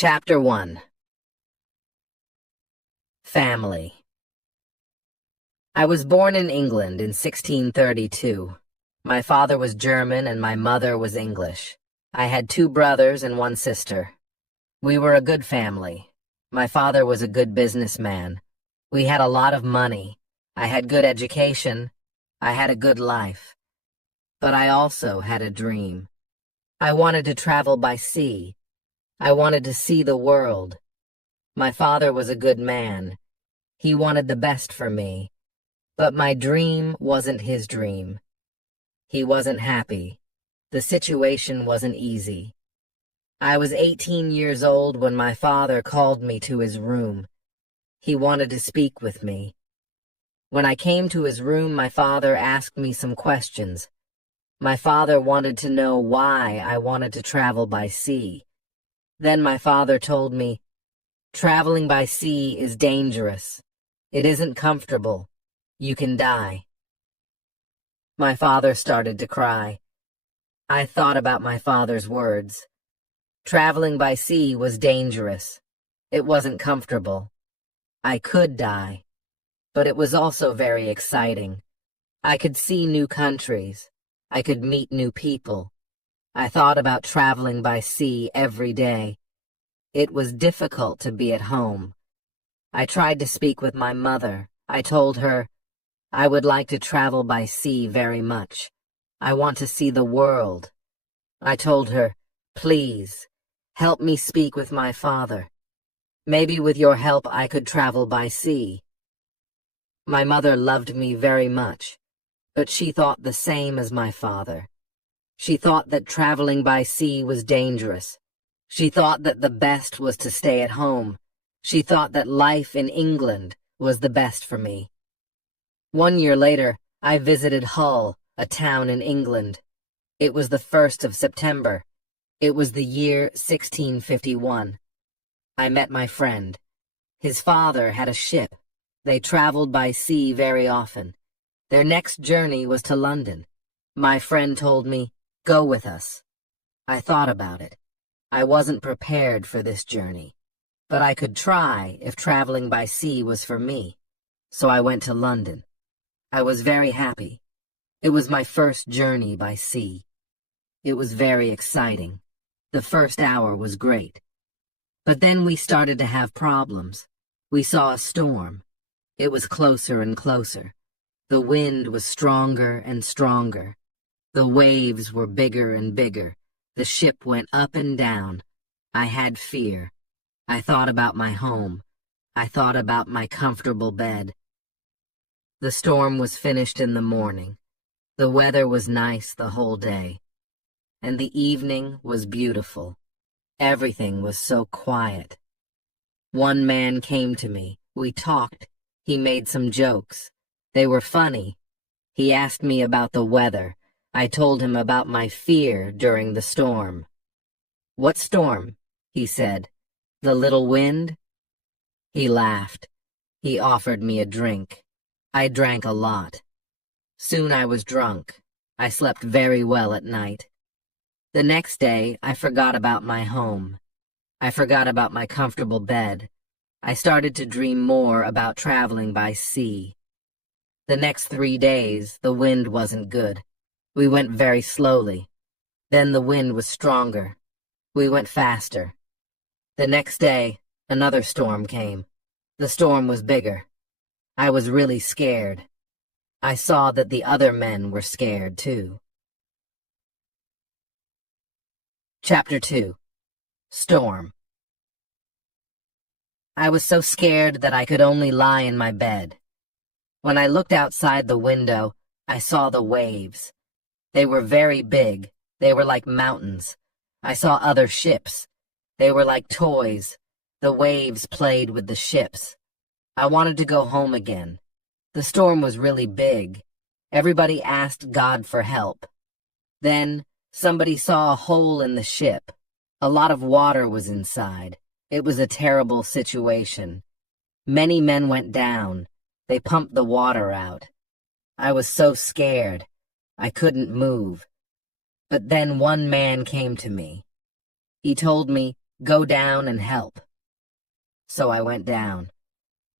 Chapter 1. Family. I was born in England in 1632. My father was German and my mother was English. I had 2 brothers and 1 sister. We were a good family. My father was a good businessman. We had a lot of money. I had good education. I had a good life. But I also had a dream. I wanted to travel by sea. I wanted to see the world. My father was a good man. He wanted the best for me. But my dream wasn't his dream. He wasn't happy. The situation wasn't easy. I was 18 years old when my father called me to his room. He wanted to speak with me. When I came to his room, my father asked me some questions. My father wanted to know why I wanted to travel by sea. Then my father told me, "Traveling by sea is dangerous. It isn't comfortable. You can die." My father started to cry. I thought about my father's words. Traveling by sea was dangerous. It wasn't comfortable. I could die, but it was also very exciting. I could see new countries. I could meet new people. I thought about traveling by sea every day. It was difficult to be at home. I tried to speak with my mother. I told her, "I would like to travel by sea very much. I want to see the world." I told her, "Please, help me speak with my father. Maybe with your help I could travel by sea." My mother loved me very much, but she thought the same as my father. She thought that traveling by sea was dangerous. She thought that the best was to stay at home. She thought that life in England was the best for me. 1 year later, I visited Hull, a town in England. It was the 1st of September. It was the year 1651. I met my friend. His father had a ship. They traveled by sea very often. Their next journey was to London. My friend told me, "Go with us." I thought about it. I wasn't prepared for this journey, but I could try if traveling by sea was for me. So I went to London. I was very happy. It was my first journey by sea. It was very exciting. The first hour was great. But then we started to have problems. We saw a storm. It was closer and closer. The wind was stronger and stronger. The waves were bigger and bigger. The ship went up and down. I had fear. I thought about my home. I thought about my comfortable bed. The storm was finished in the morning. The weather was nice the whole day. And the evening was beautiful. Everything was so quiet. One man came to me. We talked. He made some jokes. They were funny. He asked me about the weather. I told him about my fear during the storm. "What storm?" he said. "The little wind?" He laughed. He offered me a drink. I drank a lot. Soon I was drunk. I slept very well at night. The next day, I forgot about my home. I forgot about my comfortable bed. I started to dream more about traveling by sea. The next 3 days, the wind wasn't good. We went very slowly. Then the wind was stronger. We went faster. The next day, another storm came. The storm was bigger. I was really scared. I saw that the other men were scared too. Chapter 2. Storm. I was so scared that I could only lie in my bed. When I looked outside the window, I saw the waves. They were very big. They were like mountains. I saw other ships. They were like toys. The waves played with the ships. I wanted to go home again. The storm was really big. Everybody asked God for help. Then somebody saw a hole in the ship. A lot of water was inside. It was a terrible situation. Many men went down. They pumped the water out. I was so scared. I couldn't move. But then one man came to me. He told me, Go down and help." So I went down.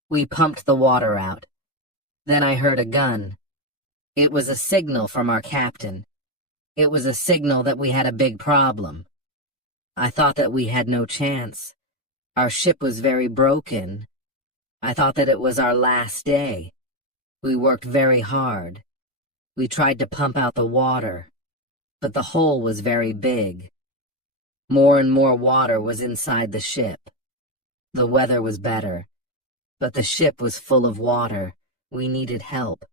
We pumped the water out. Then I heard a gun. It was a signal from our captain. It was a signal that we had a big problem. I thought that we had no chance. Our ship was very broken. I thought that it was our last day. We worked very hard. We tried to pump out the water, but the hole was very big. More and more water was inside the ship. The weather was better, but the ship was full of water. We needed help.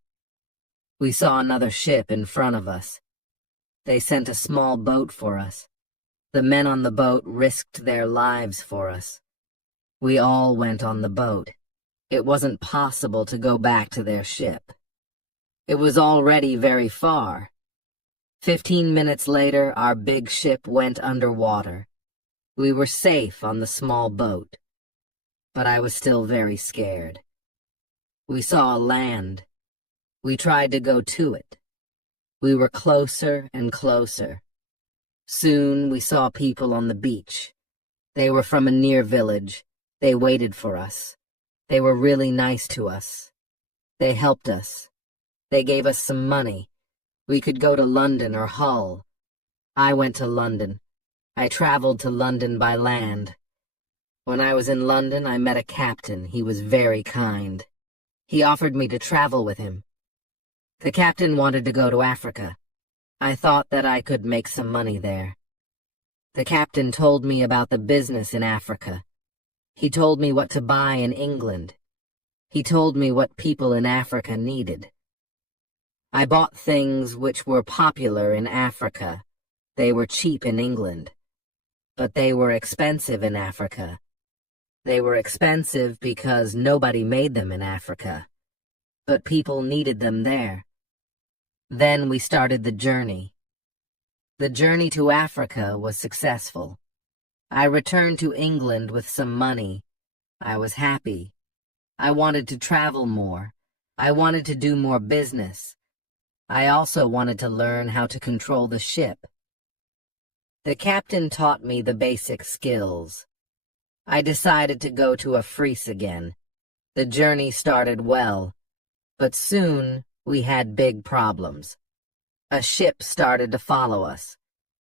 We saw another ship in front of us. They sent a small boat for us. The men on the boat risked their lives for us. We all went on the boat. It wasn't possible to go back to their ship. It was already very far. 15 minutes later, our big ship went underwater. We were safe on the small boat, but I was still very scared. We saw land. We tried to go to it. We were closer and closer. Soon we saw people on the beach. They were from a near village. They waited for us. They were really nice to us. They helped us. They gave us some money. We could go to London or Hull. I went to London. I traveled to London by land. When I was in London, I met a captain. He was very kind. He offered me to travel with him. The captain wanted to go to Africa. I thought that I could make some money there. The captain told me about the business in Africa. He told me what to buy in England. He told me what people in Africa needed. I bought things which were popular in Africa. They were cheap in England, but they were expensive in Africa. They were expensive because nobody made them in Africa, but people needed them there. Then we started the journey. The journey to Africa was successful. I returned to England with some money. I was happy. I wanted to travel more. I wanted to do more business. I also wanted to learn how to control the ship. The captain taught me the basic skills. I decided to go to Africe again. The journey started well, but soon we had big problems. A ship started to follow us.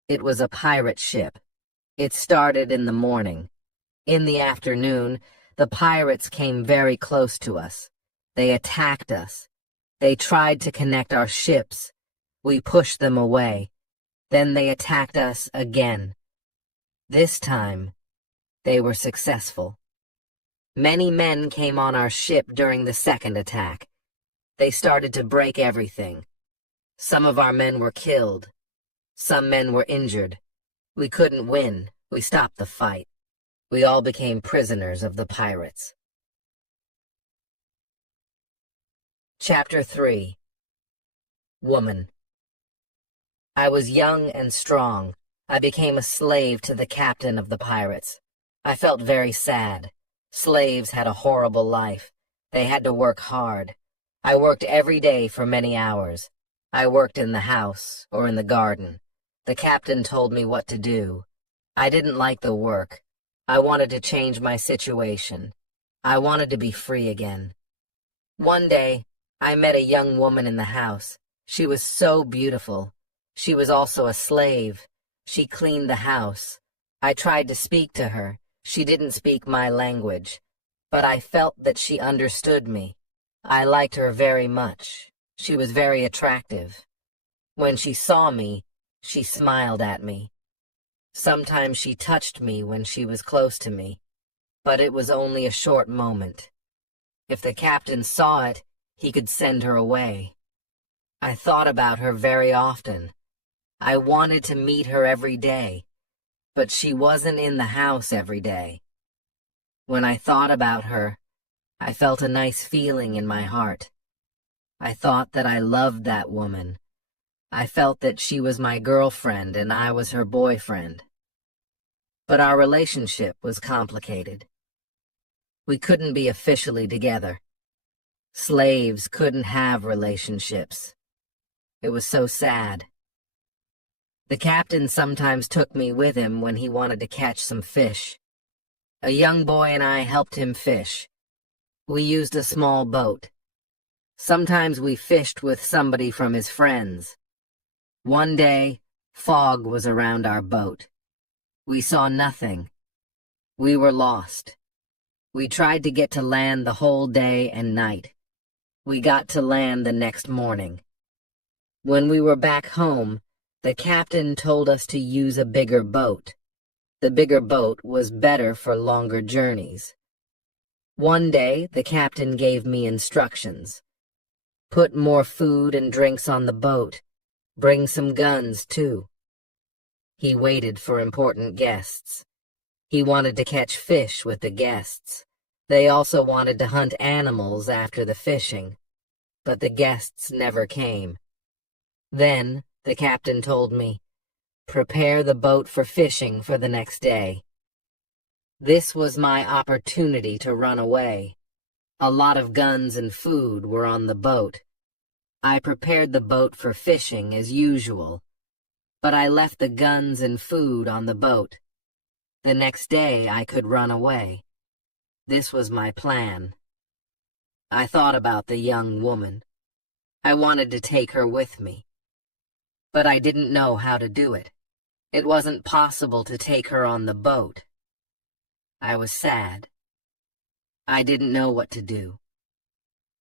It was a pirate ship. It started in the morning. In the afternoon, the pirates came very close to us. They attacked us. They tried to connect our ships. We pushed them away. Then they attacked us again. This time, they were successful. Many men came on our ship during the second attack. They started to break everything. Some of our men were killed. Some men were injured. We couldn't win. We stopped the fight. We all became prisoners of the pirates. Chapter 3. Woman. I was young and strong. I became a slave to the captain of the pirates. I felt very sad. Slaves had a horrible life. They had to work hard. I worked every day for many hours. I worked in the house or in the garden. The captain told me what to do. I didn't like the work. I wanted to change my situation. I wanted to be free again. One day, I met a young woman in the house. She was so beautiful. She was also a slave. She cleaned the house. I tried to speak to her. She didn't speak my language, but I felt that she understood me. I liked her very much. She was very attractive. When she saw me, she smiled at me. Sometimes she touched me when she was close to me, but it was only a short moment. If the captain saw it, he could send her away. I thought about her very often. I wanted to meet her every day, but she wasn't in the house every day. When I thought about her, I felt a nice feeling in my heart. I thought that I loved that woman. I felt that she was my girlfriend and I was her boyfriend. But our relationship was complicated. We couldn't be officially together. Slaves couldn't have relationships. It was so sad. The captain sometimes took me with him when he wanted to catch some fish. A young boy and I helped him fish. We used a small boat. Sometimes we fished with somebody from his friends. One day, fog was around our boat. We saw nothing. We were lost. We tried to get to land the whole day and night. We got to land the next morning. When we were back home, the captain told us to use a bigger boat. The bigger boat was better for longer journeys. One day, the captain gave me instructions. Put more food and drinks on the boat. Bring some guns, too. He waited for important guests. He wanted to catch fish with the guests. They also wanted to hunt animals after the fishing, but the guests never came. Then, the captain told me, prepare the boat for fishing for the next day. This was my opportunity to run away. A lot of guns and food were on the boat. I prepared the boat for fishing as usual, but I left the guns and food on the boat. The next day I could run away. This was my plan. I thought about the young woman. I wanted to take her with me. But I didn't know how to do it. It wasn't possible to take her on the boat. I was sad. I didn't know what to do.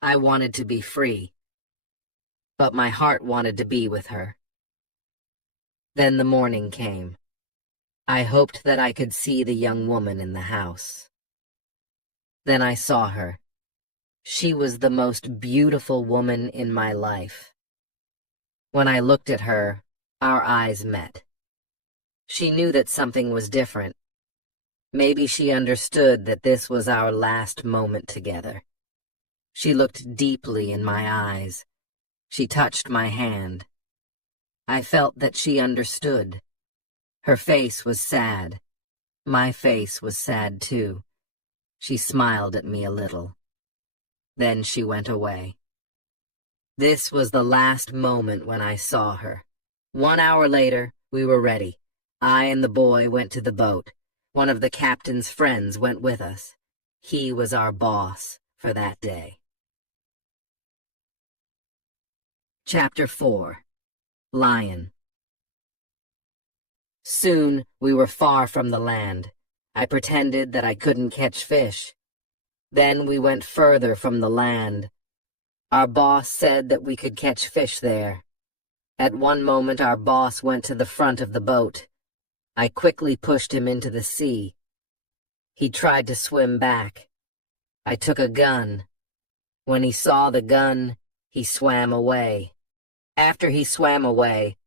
I wanted to be free. But my heart wanted to be with her. Then the morning came. I hoped that I could see the young woman in the house. Then I saw her. She was the most beautiful woman in my life. When I looked at her, our eyes met. She knew that something was different. Maybe she understood that this was our last moment together. She looked deeply in my eyes. She touched my hand. I felt that she understood. Her face was sad. My face was sad too. She smiled at me a little. Then she went away. This was the last moment when I saw her. 1 hour later, we were ready. I and the boy went to the boat. One of the captain's friends went with us. He was our boss for that day. Chapter 4. Lion. Soon we were far from the land. I pretended that I couldn't catch fish. Then we went further from the land. Our boss said that we could catch fish there. At one moment our boss went to the front of the boat. I quickly pushed him into the sea. He tried to swim back. I took a gun. When he saw the gun, he swam away. After he swam away,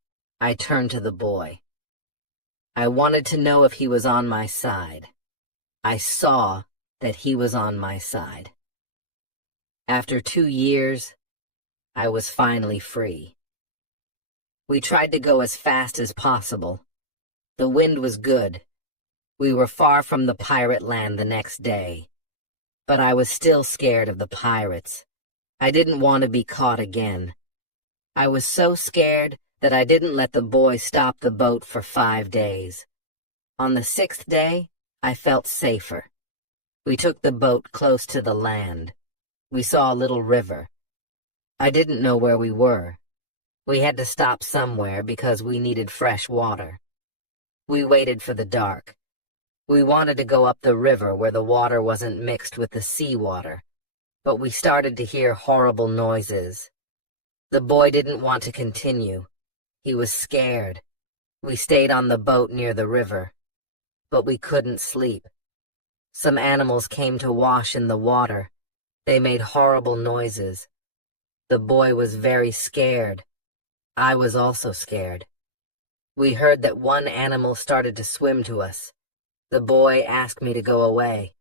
I turned to the boy. I wanted to know if he was on my side. I saw that he was on my side. After 2 years, I was finally free. We tried to go as fast as possible. The wind was good. We were far from the pirate land the next day. But I was still scared of the pirates. I didn't want to be caught again. I was so scared that I didn't let the boy stop the boat for 5 days. On the 6th day, I felt safer. We took the boat close to the land. We saw a little river. I didn't know where we were. We had to stop somewhere because we needed fresh water. We waited for the dark. We wanted to go up the river where the water wasn't mixed with the seawater, but we started to hear horrible noises. The boy didn't want to continue. He was scared. We stayed on the boat near the river, but we couldn't sleep. Some animals came to wash in the water. They made horrible noises. The boy was very scared. I was also scared. We heard that one animal started to swim to us. The boy asked me to go away.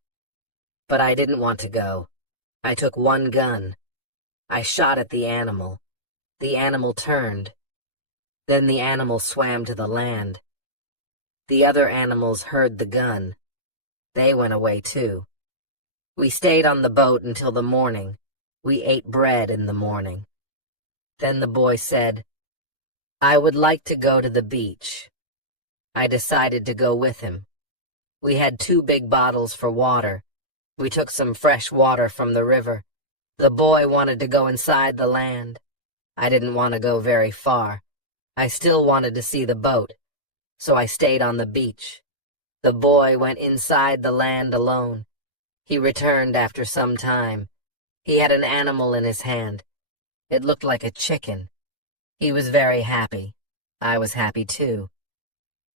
But I didn't want to go. I took one gun. I shot at the animal. The animal turned. Then the animal swam to the land. The other animals heard the gun. They went away too. We stayed on the boat until the morning. We ate bread in the morning. Then the boy said, I would like to go to the beach. I decided to go with him. We had 2 big bottles for water. We took some fresh water from the river. The boy wanted to go inside the land. I didn't want to go very far. I still wanted to see the boat, so I stayed on the beach. The boy went inside the land alone. He returned after some time. He had an animal in his hand. It looked like a chicken. He was very happy. I was happy too.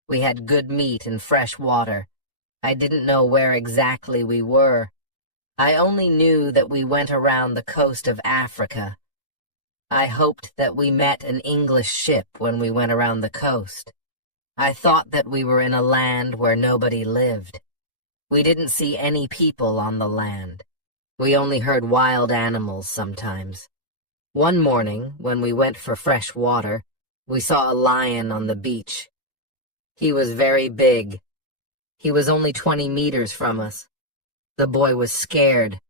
We had good meat and fresh water. I didn't know where exactly we were. I only knew that we went around the coast of Africa. I hoped that we met an English ship when we went around the coast. I thought that we were in a land where nobody lived. We didn't see any people on the land. We only heard wild animals sometimes. One morning, when we went for fresh water, we saw a lion on the beach. He was very big. He was only 20 meters from us. The boy was scared.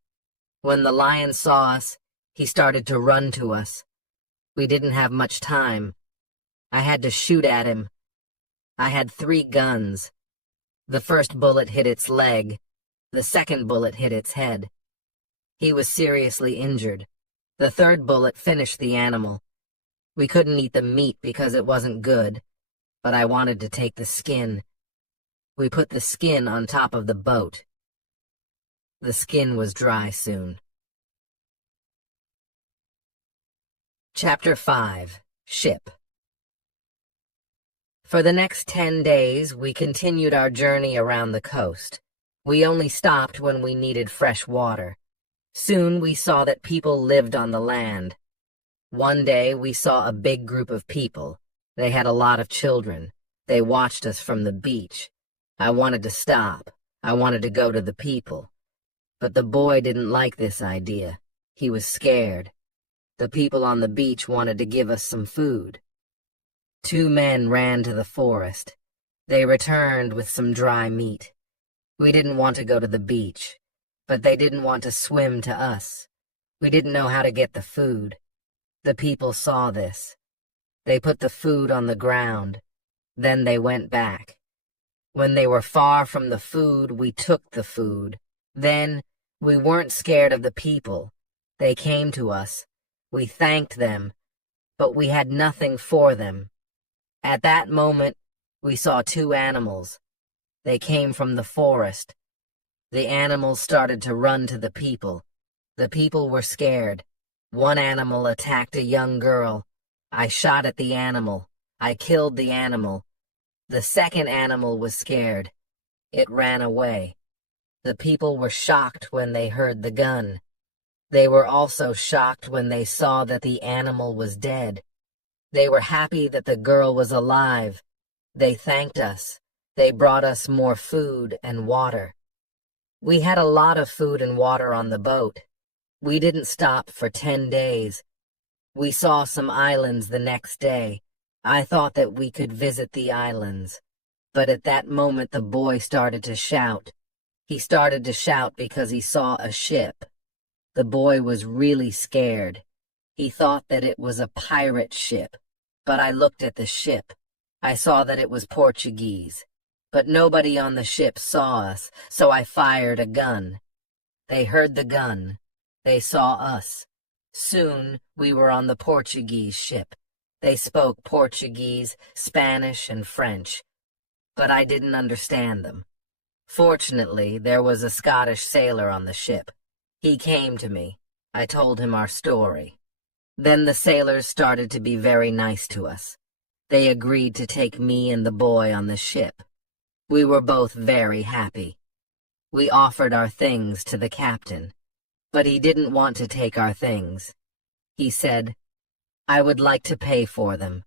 When the lion saw us, he started to run to us. We didn't have much time. I had to shoot at him. I had 3 guns. The first bullet hit its leg. The second bullet hit its head. He was seriously injured. The third bullet finished the animal. We couldn't eat the meat because it wasn't good, but I wanted to take the skin. We put the skin on top of the boat. The skin was dry soon. Chapter 5. Ship. For the next 10 days, we continued our journey around the coast. We only stopped when we needed fresh water. Soon we saw that people lived on the land. One day we saw a big group of people. They had a lot of children. They watched us from the beach. I wanted to stop. I wanted to go to the people. But the boy didn't like this idea. He was scared. The people on the beach wanted to give us some food. 2 men ran to the forest. They returned with some dry meat. We didn't want to go to the beach, but they didn't want to swim to us. We didn't know how to get the food. The people saw this. They put the food on the ground. Then they went back. When they were far from the food, we took the food. Then we weren't scared of the people. They came to us. We thanked them, but we had nothing for them. At that moment, we saw 2 animals. They came from the forest. The animals started to run to the people. The people were scared. One animal attacked a young girl. I shot at the animal. I killed the animal. The second animal was scared. It ran away. The people were shocked when they heard the gun. They were also shocked when they saw that the animal was dead. They were happy that the girl was alive. They thanked us. They brought us more food and water. We had a lot of food and water on the boat. We didn't stop for 10 days. We saw some islands the next day. I thought that we could visit the islands. But at that moment the boy started to shout. He started to shout because he saw a ship. The boy was really scared. He thought that it was a pirate ship, but I looked at the ship. I saw that it was Portuguese, but nobody on the ship saw us, so I fired a gun. They heard the gun. They saw us. Soon we were on the Portuguese ship. They spoke Portuguese, Spanish, and French, but I didn't understand them. Fortunately, there was a Scottish sailor on the ship. He came to me. I told him our story. Then the sailors started to be very nice to us. They agreed to take me and the boy on the ship. We were both very happy. We offered our things to the captain, but he didn't want to take our things. He said, I would like to pay for them.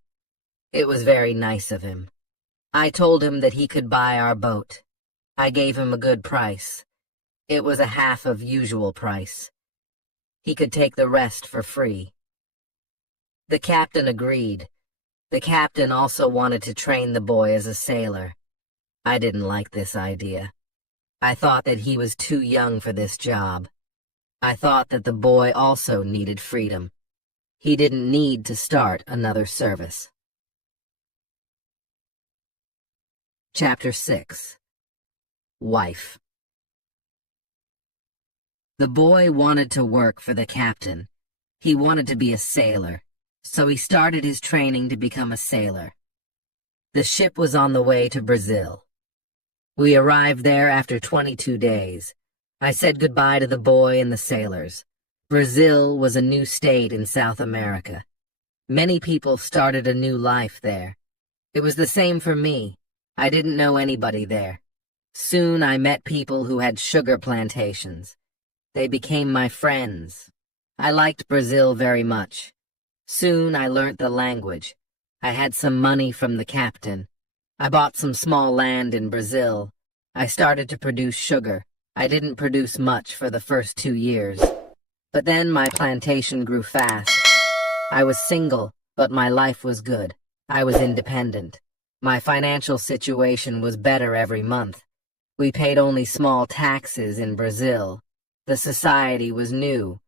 It was very nice of him. I told him that he could buy our boat. I gave him a good price. It was a half of usual price. He could take the rest for free. The captain agreed. The captain also wanted to train the boy as a sailor. I didn't like this idea. I thought that he was too young for this job. I thought that the boy also needed freedom. He didn't need to start another service. Chapter 6. Wife. The boy wanted to work for the captain. He wanted to be a sailor, so he started his training to become a sailor. The ship was on the way to Brazil. We arrived there after 22 days. I said goodbye to the boy and the sailors. Brazil was a new state in South America. Many people started a new life there. It was the same for me. I didn't know anybody there. Soon I met people who had sugar plantations. They became my friends. I liked Brazil very much. Soon I learnt the language. I had some money from the captain. I bought some small land in Brazil. I started to produce sugar. I didn't produce much for the first 2 years. But then my plantation grew fast. I was single, but my life was good. I was independent. My financial situation was better every month. We paid only small taxes in Brazil. The society was new.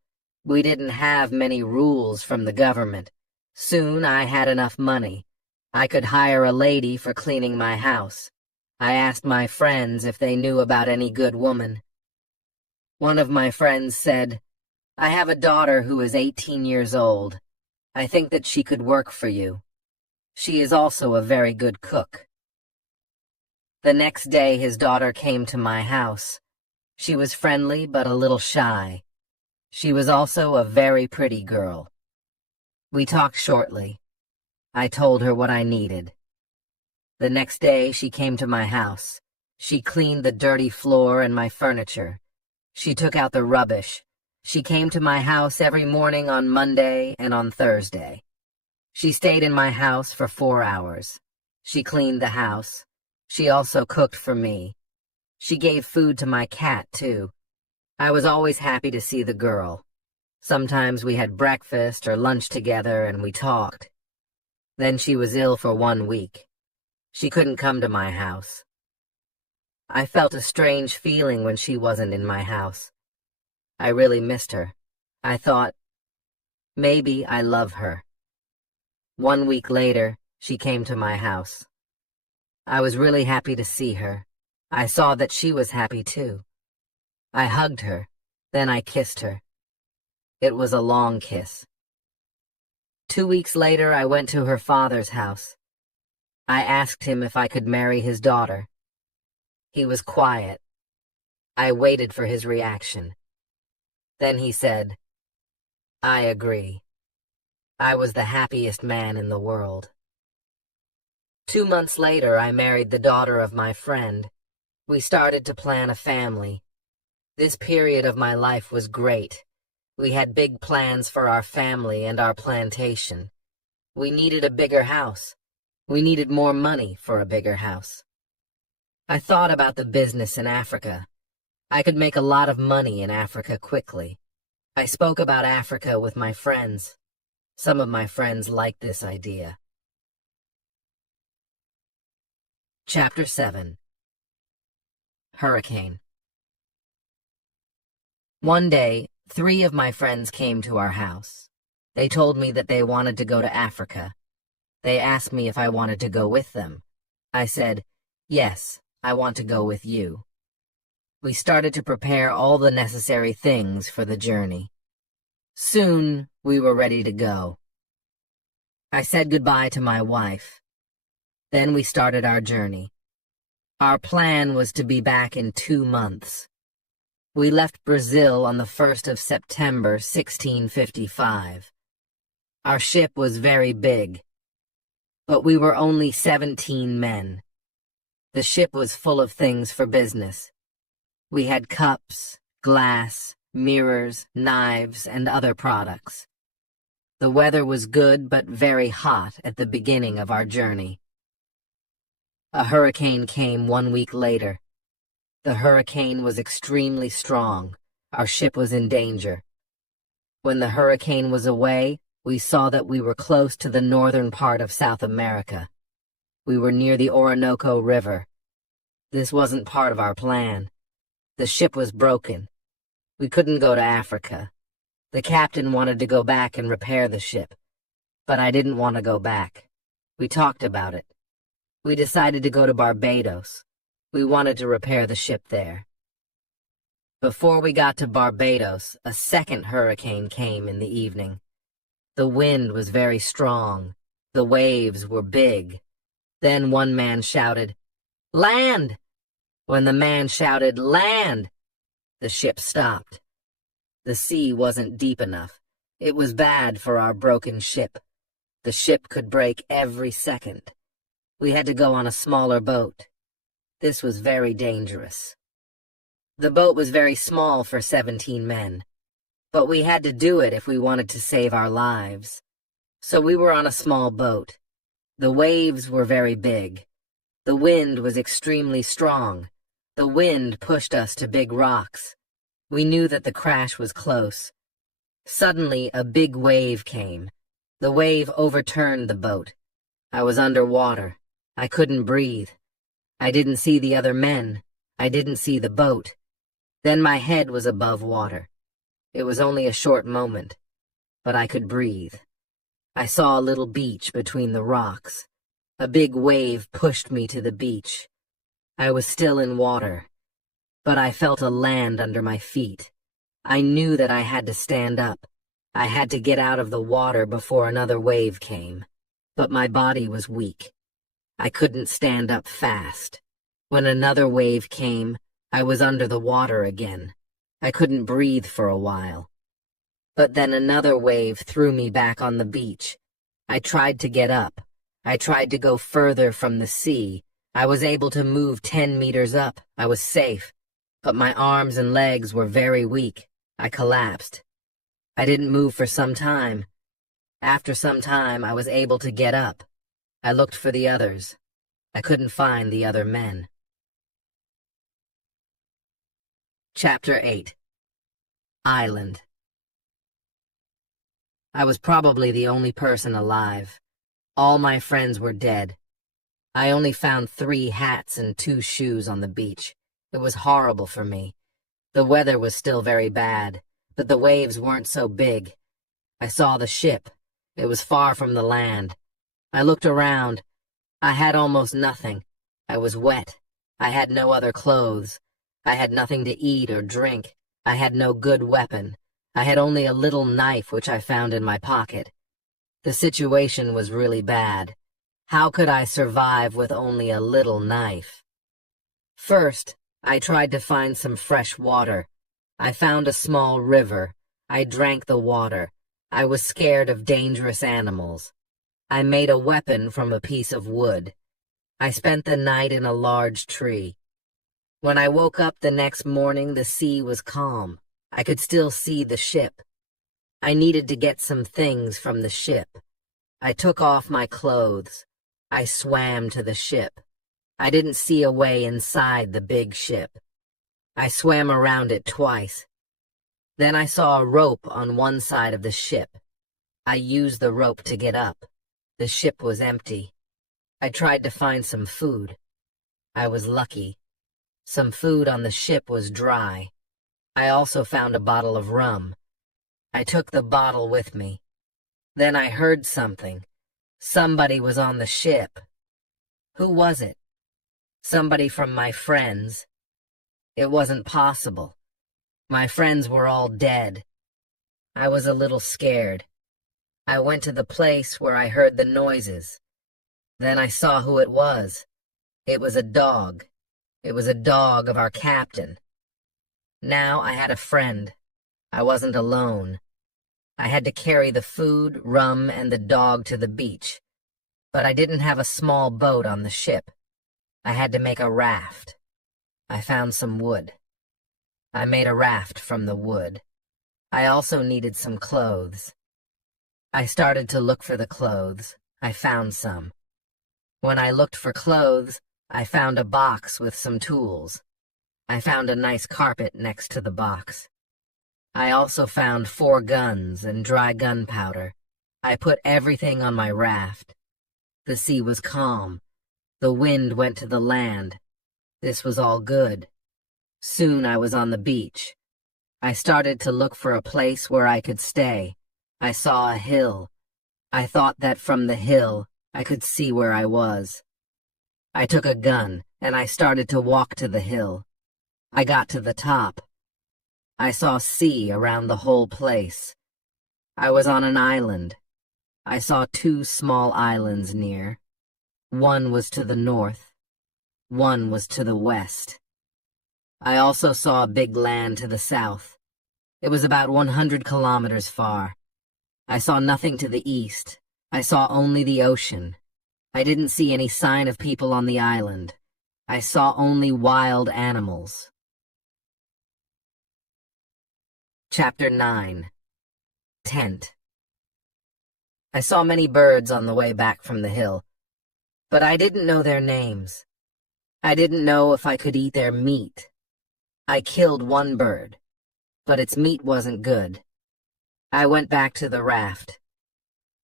We didn't have many rules from the government. Soon I had enough money. I could hire a lady for cleaning my house. I asked my friends if they knew about any good woman. One of my friends said, "I have a daughter who is 18 years old. I think that she could work for you. She is also a very good cook." The next day his daughter came to my house. She was friendly but a little shy. She was also a very pretty girl. We talked shortly. I told her what I needed. The next day she came to my house. She cleaned the dirty floor and my furniture. She took out the rubbish. She came to my house every morning on Monday and on Thursday. She stayed in my house for 4 hours. She cleaned the house. She also cooked for me. She gave food to my cat, too. I was always happy to see the girl. Sometimes we had breakfast or lunch together and we talked. Then she was ill for 1 week. She couldn't come to my house. I felt a strange feeling when she wasn't in my house. I really missed her. I thought, maybe I love her. 1 week later, she came to my house. I was really happy to see her. I saw that she was happy too. I hugged her, then I kissed her. It was a long kiss. 2 weeks later, I went to her father's house. I asked him if I could marry his daughter. He was quiet. I waited for his reaction. Then he said, "I agree." I was the happiest man in the world. 2 months later, I married the daughter of my friend. We started to plan a family. This period of my life was great. We had big plans for our family and our plantation. We needed a bigger house. We needed more money for a bigger house. I thought about the business in Africa. I could make a lot of money in Africa quickly. I spoke about Africa with my friends. Some of my friends liked this idea. Chapter 7. Hurricane. One day, 3 of my friends came to our house. They told me that they wanted to go to Africa. They asked me if I wanted to go with them. I said, "Yes, I want to go with you." We started to prepare all the necessary things for the journey. Soon, we were ready to go. I said goodbye to my wife. Then we started our journey. Our plan was to be back in 2 months. We left Brazil on the 1st of September, 1655. Our ship was very big, but we were only 17 men. The ship was full of things for business. We had cups, glass, mirrors, knives, and other products. The weather was good but very hot at the beginning of our journey. A hurricane came 1 week later. The hurricane was extremely strong. Our ship was in danger. When the hurricane was away, we saw that we were close to the northern part of South America. We were near the Orinoco River. This wasn't part of our plan. The ship was broken. We couldn't go to Africa. The captain wanted to go back and repair the ship, but I didn't want to go back. We talked about it. We decided to go to Barbados. We wanted to repair the ship there. Before we got to Barbados, a second hurricane came in the evening. The wind was very strong. The waves were big. Then one man shouted, "Land!" When the man shouted, "Land!" the ship stopped. The sea wasn't deep enough. It was bad for our broken ship. The ship could break every second. We had to go on a smaller boat. This was very dangerous. The boat was very small for 17 men, but we had to do it if we wanted to save our lives. So we were on a small boat. The waves were very big. The wind was extremely strong. The wind pushed us to big rocks. We knew that the crash was close. Suddenly, a big wave came. The wave overturned the boat. I was underwater. I couldn't breathe. I didn't see the other men. I didn't see the boat. Then my head was above water. It was only a short moment, but I could breathe. I saw a little beach between the rocks. A big wave pushed me to the beach. I was still in water, but I felt a land under my feet. I knew that I had to stand up. I had to get out of the water before another wave came, but my body was weak. I couldn't stand up fast. When another wave came, I was under the water again. I couldn't breathe for a while. But then another wave threw me back on the beach. I tried to get up. I tried to go further from the sea. I was able to move 10 meters up. I was safe. But my arms and legs were very weak. I collapsed. I didn't move for some time. After some time, I was able to get up. I looked for the others. I couldn't find the other men. Chapter 8. Island. I was probably the only person alive. All my friends were dead. I only found 3 hats and 2 shoes on the beach. It was horrible for me. The weather was still very bad, but the waves weren't so big. I saw the ship. It was far from the land. I looked around. I had almost nothing. I was wet. I had no other clothes. I had nothing to eat or drink. I had no good weapon. I had only a little knife which I found in my pocket. The situation was really bad. How could I survive with only a little knife? First, I tried to find some fresh water. I found a small river. I drank the water. I was scared of dangerous animals. I made a weapon from a piece of wood. I spent the night in a large tree. When I woke up the next morning, the sea was calm. I could still see the ship. I needed to get some things from the ship. I took off my clothes. I swam to the ship. I didn't see a way inside the big ship. I swam around it twice. Then I saw a rope on one side of the ship. I used the rope to get up. The ship was empty. I tried to find some food. I was lucky. Some food on the ship was dry. I also found a bottle of rum. I took the bottle with me. Then I heard something. Somebody was on the ship. Who was it? Somebody from my friends. It wasn't possible. My friends were all dead. I was a little scared. I went to the place where I heard the noises. Then I saw who it was. It was a dog. It was a dog of our captain. Now I had a friend. I wasn't alone. I had to carry the food, rum, and the dog to the beach. But I didn't have a small boat on the ship. I had to make a raft. I found some wood. I made a raft from the wood. I also needed some clothes. I started to look for the clothes. I found some. When I looked for clothes, I found a box with some tools. I found a nice carpet next to the box. I also found 4 guns and dry gunpowder. I put everything on my raft. The sea was calm. The wind went to the land. This was all good. Soon I was on the beach. I started to look for a place where I could stay. I saw a hill. I thought that from the hill I could see where I was. I took a gun, and I started to walk to the hill. I got to the top. I saw sea around the whole place. I was on an island. I saw two small islands near. One was to the north. One was to the west. I also saw a big land to the south. It was about 100 kilometers far. I saw nothing to the east. I saw only the ocean. I didn't see any sign of people on the island. I saw only wild animals. Chapter 9. Tent. I saw many birds on the way back from the hill, but I didn't know their names. I didn't know if I could eat their meat. I killed one bird, but its meat wasn't good. I went back to the raft.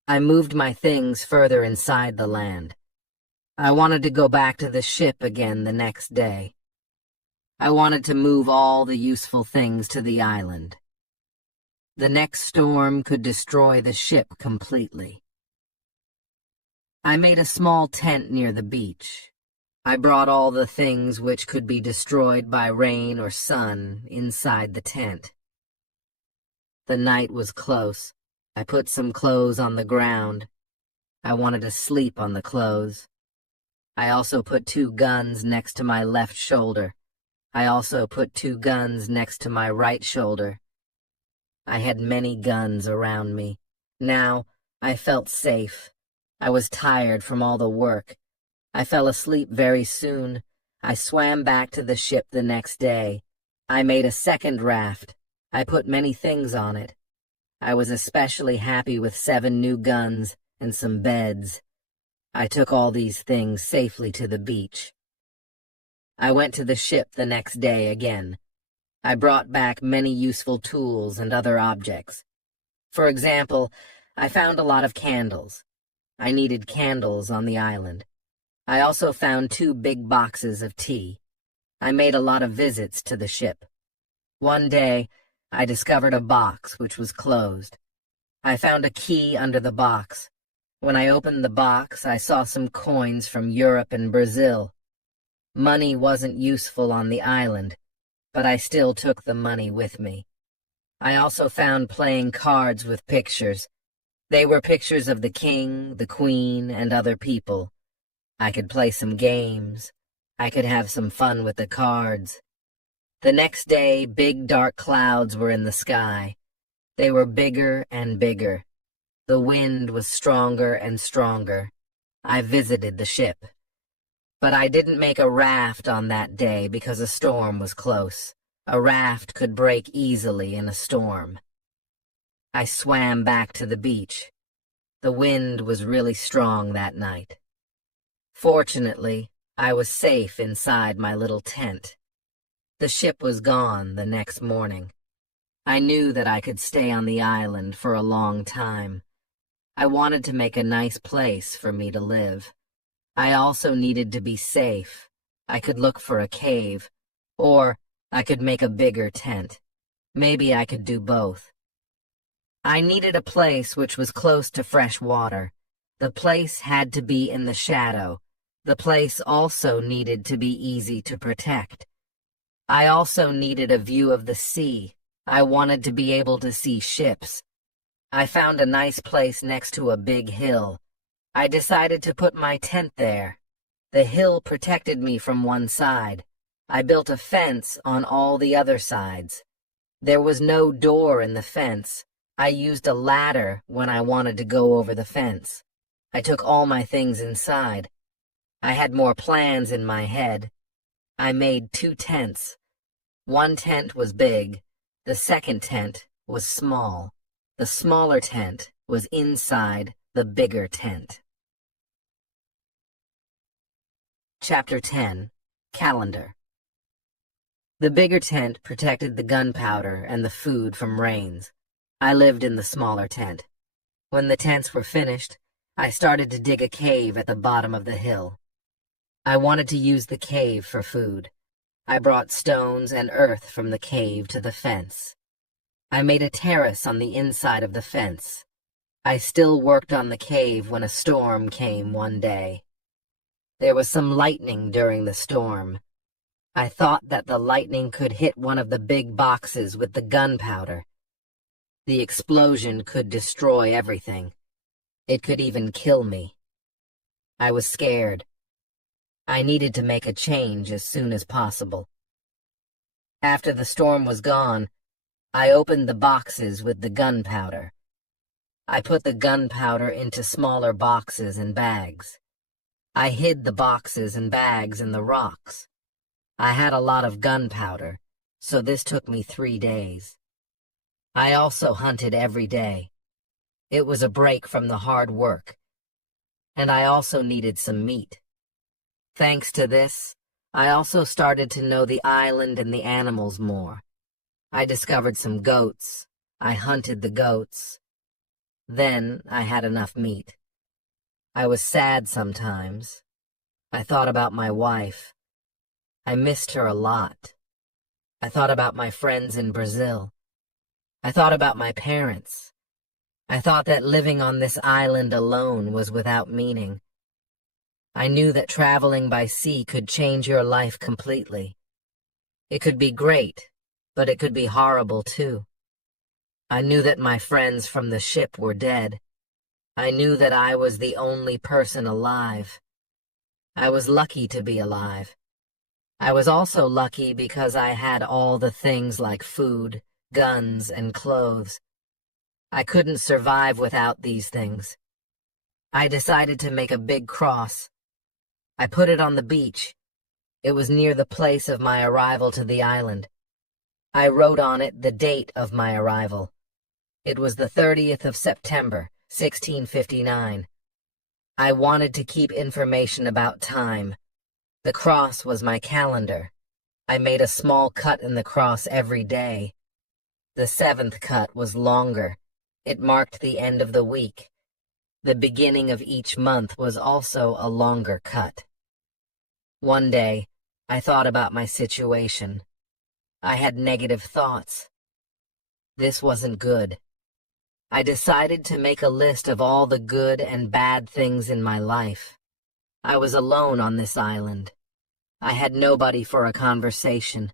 I moved my things further inside the land. I wanted to go back to the ship again the next day. I wanted to move all the useful things to the island. The next storm could destroy the ship completely. I made a small tent near the beach. I brought all the things which could be destroyed by rain or sun inside the tent. The night was close. I put some clothes on the ground. I wanted to sleep on the clothes. I also put 2 guns next to my left shoulder. I also put 2 guns next to my right shoulder. I had many guns around me. Now, I felt safe. I was tired from all the work. I fell asleep very soon. I swam back to the ship the next day. I made a second raft. I put many things on it. I was especially happy with 7 new guns and some beds. I took all these things safely to the beach. I went to the ship the next day again. I brought back many useful tools and other objects. For example, I found a lot of candles. I needed candles on the island. I also found 2 big boxes of tea. I made a lot of visits to the ship. One day, I discovered a box which was closed. I found a key under the box. When I opened the box, I saw some coins from Europe and Brazil. Money wasn't useful on the island, but I still took the money with me. I also found playing cards with pictures. They were pictures of the king, the queen, and other people. I could play some games. I could have some fun with the cards. The next day, big dark clouds were in the sky. They were bigger and bigger. The wind was stronger and stronger. I visited the ship. But I didn't make a raft on that day because a storm was close. A raft could break easily in a storm. I swam back to the beach. The wind was really strong that night. Fortunately, I was safe inside my little tent. The ship was gone the next morning. I knew that I could stay on the island for a long time. I wanted to make a nice place for me to live. I also needed to be safe. I could look for a cave, or I could make a bigger tent. Maybe I could do both. I needed a place which was close to fresh water. The place had to be in the shadow. The place also needed to be easy to protect. I also needed a view of the sea. I wanted to be able to see ships. I found a nice place next to a big hill. I decided to put my tent there. The hill protected me from one side. I built a fence on all the other sides. There was no door in the fence. I used a ladder when I wanted to go over the fence. I took all my things inside. I had more plans in my head. I made 2 tents. One tent was big. The second tent was small. The smaller tent was inside the bigger tent. Chapter 10. Calendar. The bigger tent protected the gunpowder and the food from rains. I lived in the smaller tent. When the tents were finished, I started to dig a cave at the bottom of the hill. I wanted to use the cave for food. I brought stones and earth from the cave to the fence. I made a terrace on the inside of the fence. I still worked on the cave when a storm came one day. There was some lightning during the storm. I thought that the lightning could hit one of the big boxes with the gunpowder. The explosion could destroy everything. It could even kill me. I was scared. I needed to make a change as soon as possible. After the storm was gone, I opened the boxes with the gunpowder. I put the gunpowder into smaller boxes and bags. I hid the boxes and bags in the rocks. I had a lot of gunpowder, so this took me 3 days. I also hunted every day. It was a break from the hard work, and I also needed some meat. Thanks to this, I also started to know the island and the animals more. I discovered some goats. I hunted the goats. Then I had enough meat. I was sad sometimes. I thought about my wife. I missed her a lot. I thought about my friends in Brazil. I thought about my parents. I thought that living on this island alone was without meaning. I knew that traveling by sea could change your life completely. It could be great, but it could be horrible too. I knew that my friends from the ship were dead. I knew that I was the only person alive. I was lucky to be alive. I was also lucky because I had all the things like food, guns, and clothes. I couldn't survive without these things. I decided to make a big cross. I put it on the beach. It was near the place of my arrival to the island. I wrote on it the date of my arrival. It was the 30th of September, 1659. I wanted to keep information about time. The cross was my calendar. I made a small cut in the cross every day. The 7th cut was longer. It marked the end of the week. The beginning of each month was also a longer cut. One day, I thought about my situation. I had negative thoughts. This wasn't good. I decided to make a list of all the good and bad things in my life. I was alone on this island. I had nobody for a conversation.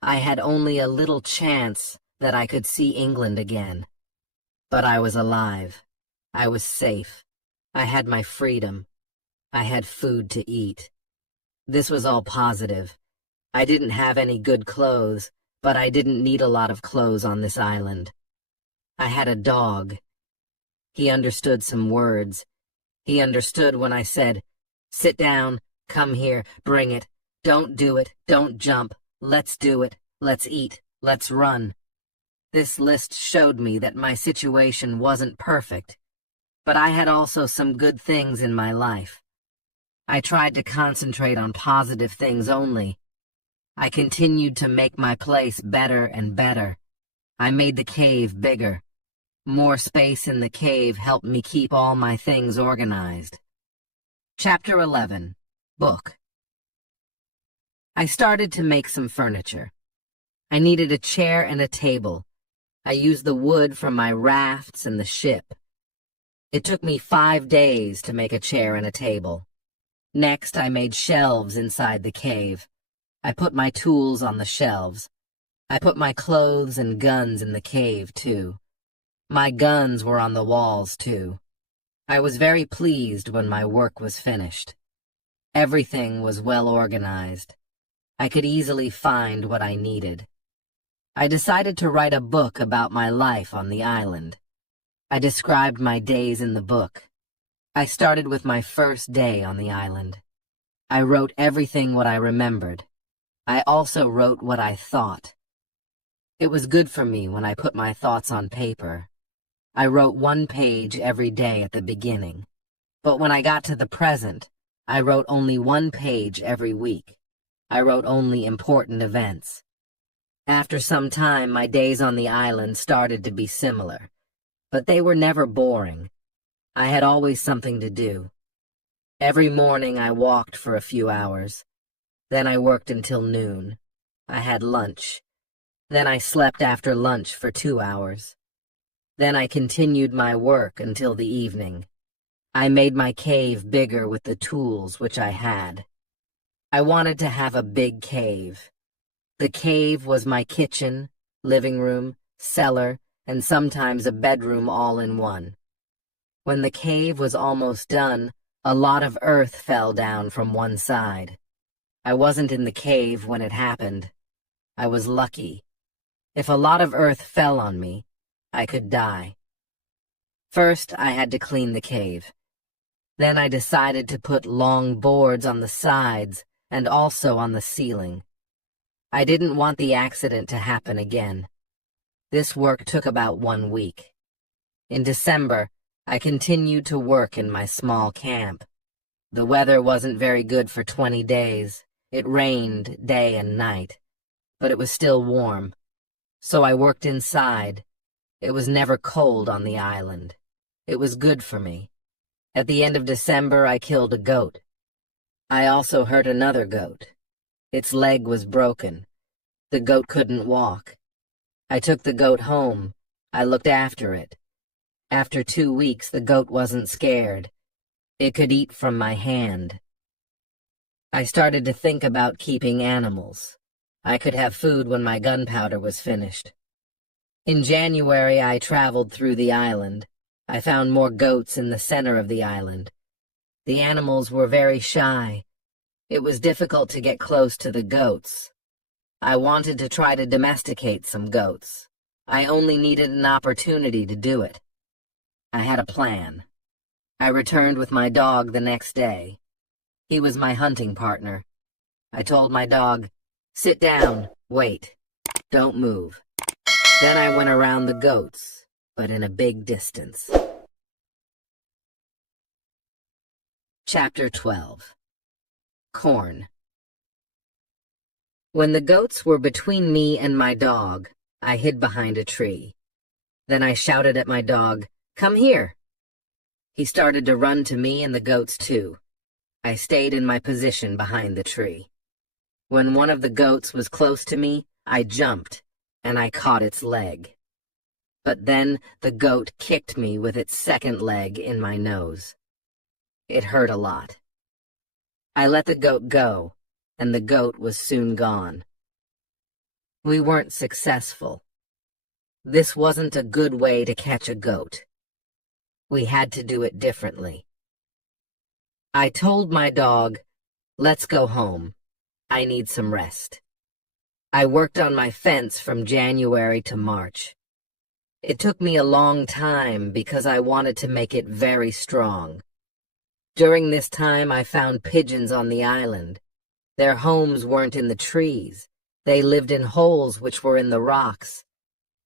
I had only a little chance that I could see England again. But I was alive. I was safe. I had my freedom. I had food to eat. This was all positive. I didn't have any good clothes, but I didn't need a lot of clothes on this island. I had a dog. He understood some words. He understood when I said, "Sit down, come here, bring it, don't do it, don't jump, let's do it, let's eat, let's run." This list showed me that my situation wasn't perfect, but I had also some good things in my life. I tried to concentrate on positive things only. I continued to make my place better and better. I made the cave bigger. More space in the cave helped me keep all my things organized. Chapter 11. Book. I started to make some furniture. I needed a chair and a table. I used the wood from my rafts and the ship. It took me 5 days to make a chair and a table. Next, I made shelves inside the cave. I put my tools on the shelves. I put my clothes and guns in the cave, too. My guns were on the walls, too. I was very pleased when my work was finished. Everything was well organized. I could easily find what I needed. I decided to write a book about my life on the island. I described my days in the book. I started with my first day on the island. I wrote everything what I remembered. I also wrote what I thought. It was good for me when I put my thoughts on paper. I wrote 1 page every day at the beginning. But when I got to the present, I wrote only 1 page every week. I wrote only important events. After some time, my days on the island started to be similar, but they were never boring. I had always something to do. Every morning I walked for a few hours. Then I worked until noon. I had lunch. Then I slept after lunch for 2 hours. Then I continued my work until the evening. I made my cave bigger with the tools which I had. I wanted to have a big cave. The cave was my kitchen, living room, cellar, and sometimes a bedroom all in one. When the cave was almost done, a lot of earth fell down from one side. I wasn't in the cave when it happened. I was lucky. If a lot of earth fell on me, I could die. First, I had to clean the cave. Then I decided to put long boards on the sides and also on the ceiling. I didn't want the accident to happen again. This work took about 1 week. In December, I continued to work in my small camp. The weather wasn't very good for 20 days. It rained day and night, but it was still warm. So I worked inside. It was never cold on the island. It was good for me. At the end of December, I killed a goat. I also hurt another goat. Its leg was broken. The goat couldn't walk. I took the goat home. I looked after it. After 2 weeks, the goat wasn't scared. It could eat from my hand. I started to think about keeping animals. I could have food when my gunpowder was finished. In January, I traveled through the island. I found more goats in the center of the island. The animals were very shy. It was difficult to get close to the goats. I wanted to try to domesticate some goats. I only needed an opportunity to do it. I had a plan. I returned with my dog the next day. He was my hunting partner. I told my dog, "Sit down, wait, don't move." Then I went around the goats, but in a big distance. Chapter 12. Corn. When the goats were between me and my dog, I hid behind a tree. Then I shouted at my dog, "Come here." He started to run to me and the goats too. I stayed in my position behind the tree. When one of the goats was close to me, I jumped, and I caught its leg. But then the goat kicked me with its second leg in my nose. It hurt a lot. I let the goat go, and the goat was soon gone. We weren't successful. This wasn't a good way to catch a goat. We had to do it differently. I told my dog, "Let's go home. I need some rest." I worked on my fence from January to March. It took me a long time because I wanted to make it very strong. During this time, I found pigeons on the island. Their homes weren't in the trees. They lived in holes which were in the rocks.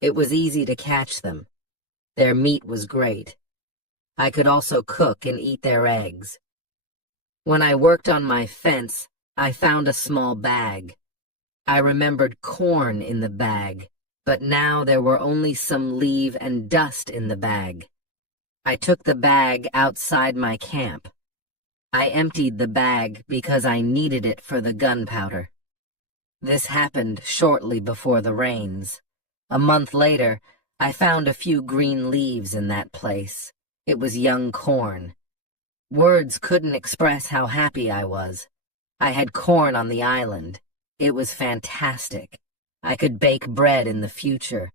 It was easy to catch them. Their meat was great. I could also cook and eat their eggs. When I worked on my fence, I found a small bag. I remembered corn in the bag, but now there were only some leaf and dust in the bag. I took the bag outside my camp. I emptied the bag because I needed it for the gunpowder. This happened shortly before the rains. A month later, I found a few green leaves in that place. It was young corn. Words couldn't express how happy I was. I had corn on the island. It was fantastic. I could bake bread in the future.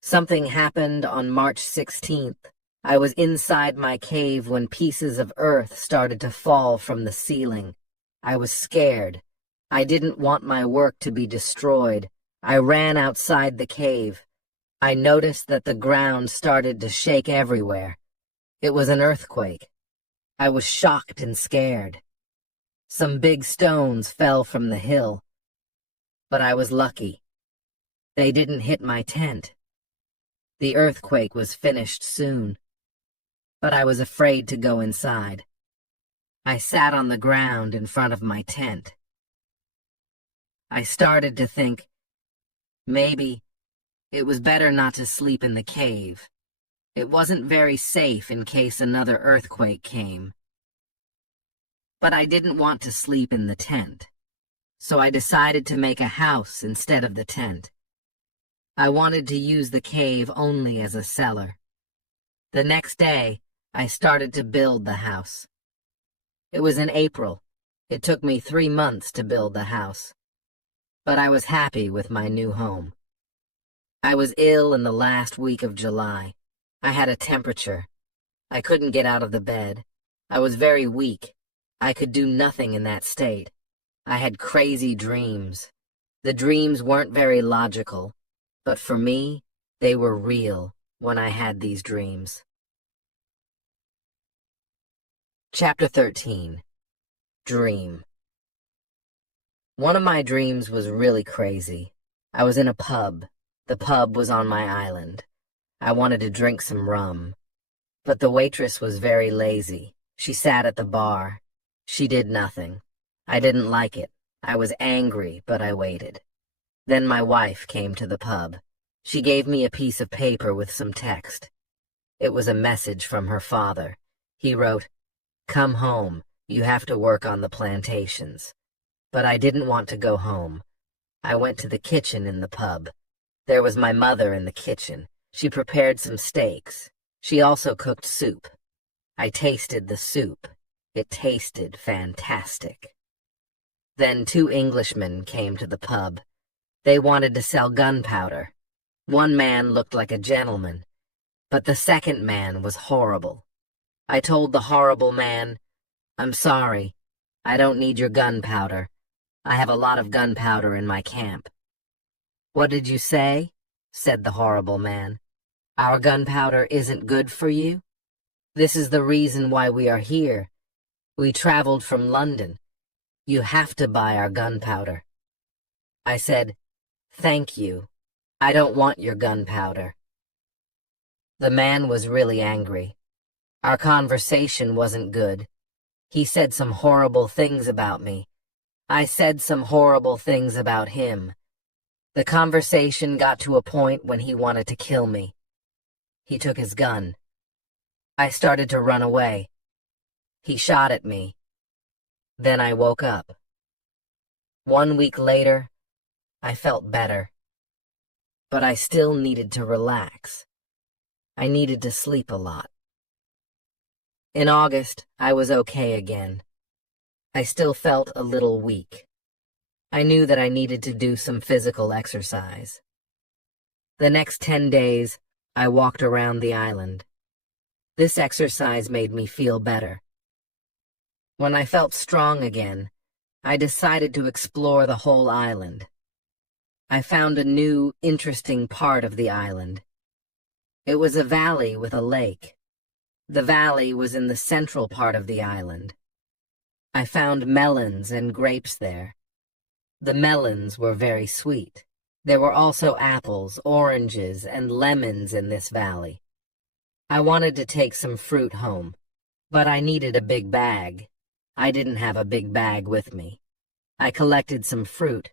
Something happened on March 16th. I was inside my cave when pieces of earth started to fall from the ceiling. I was scared. I didn't want my work to be destroyed. I ran outside the cave. I noticed that the ground started to shake everywhere. It was an earthquake. I was shocked and scared. Some big stones fell from the hill. But I was lucky. They didn't hit my tent. The earthquake was finished soon. But I was afraid to go inside. I sat on the ground in front of my tent. I started to think, maybe it was better not to sleep in the cave. It wasn't very safe in case another earthquake came. But I didn't want to sleep in the tent, so I decided to make a house instead of the tent. I wanted to use the cave only as a cellar. The next day, I started to build the house. It was in April. It took me 3 months to build the house. But I was happy with my new home. I was ill in the last week of July. I had a temperature. I couldn't get out of the bed. I was very weak. I could do nothing in that state. I had crazy dreams. The dreams weren't very logical, but for me, they were real when I had these dreams. Chapter 13. Dream. One of my dreams was really crazy. I was in a pub. The pub was on my island. I wanted to drink some rum. But the waitress was very lazy. She sat at the bar. She did nothing. I didn't like it. I was angry, but I waited. Then my wife came to the pub. She gave me a piece of paper with some text. It was a message from her father. He wrote, "Come home. You have to work on the plantations." But I didn't want to go home. I went to the kitchen in the pub. There was my mother in the kitchen. She prepared some steaks. She also cooked soup. I tasted the soup. It tasted fantastic. Then 2 Englishmen came to the pub. They wanted to sell gunpowder. One man looked like a gentleman, but the second man was horrible. I told the horrible man, "I'm sorry. I don't need your gunpowder. I have a lot of gunpowder in my camp." "What did you say?" said the horrible man. "Our gunpowder isn't good for you? This is the reason why we are here. We traveled from London. You have to buy our gunpowder." I said, "Thank you. I don't want your gunpowder." The man was really angry. Our conversation wasn't good. He said some horrible things about me. I said some horrible things about him. The conversation got to a point when he wanted to kill me. He took his gun. I started to run away. He shot at me. Then I woke up. 1 week later, I felt better. But I still needed to relax. I needed to sleep a lot. In August, I was okay again. I still felt a little weak. I knew that I needed to do some physical exercise. The next 10 days, I walked around the island. This exercise made me feel better. When I felt strong again, I decided to explore the whole island. I found a new, interesting part of the island. It was a valley with a lake. The valley was in the central part of the island. I found melons and grapes there. The melons were very sweet. There were also apples, oranges, and lemons in this valley. I wanted to take some fruit home, but I needed a big bag. I didn't have a big bag with me. I collected some fruit.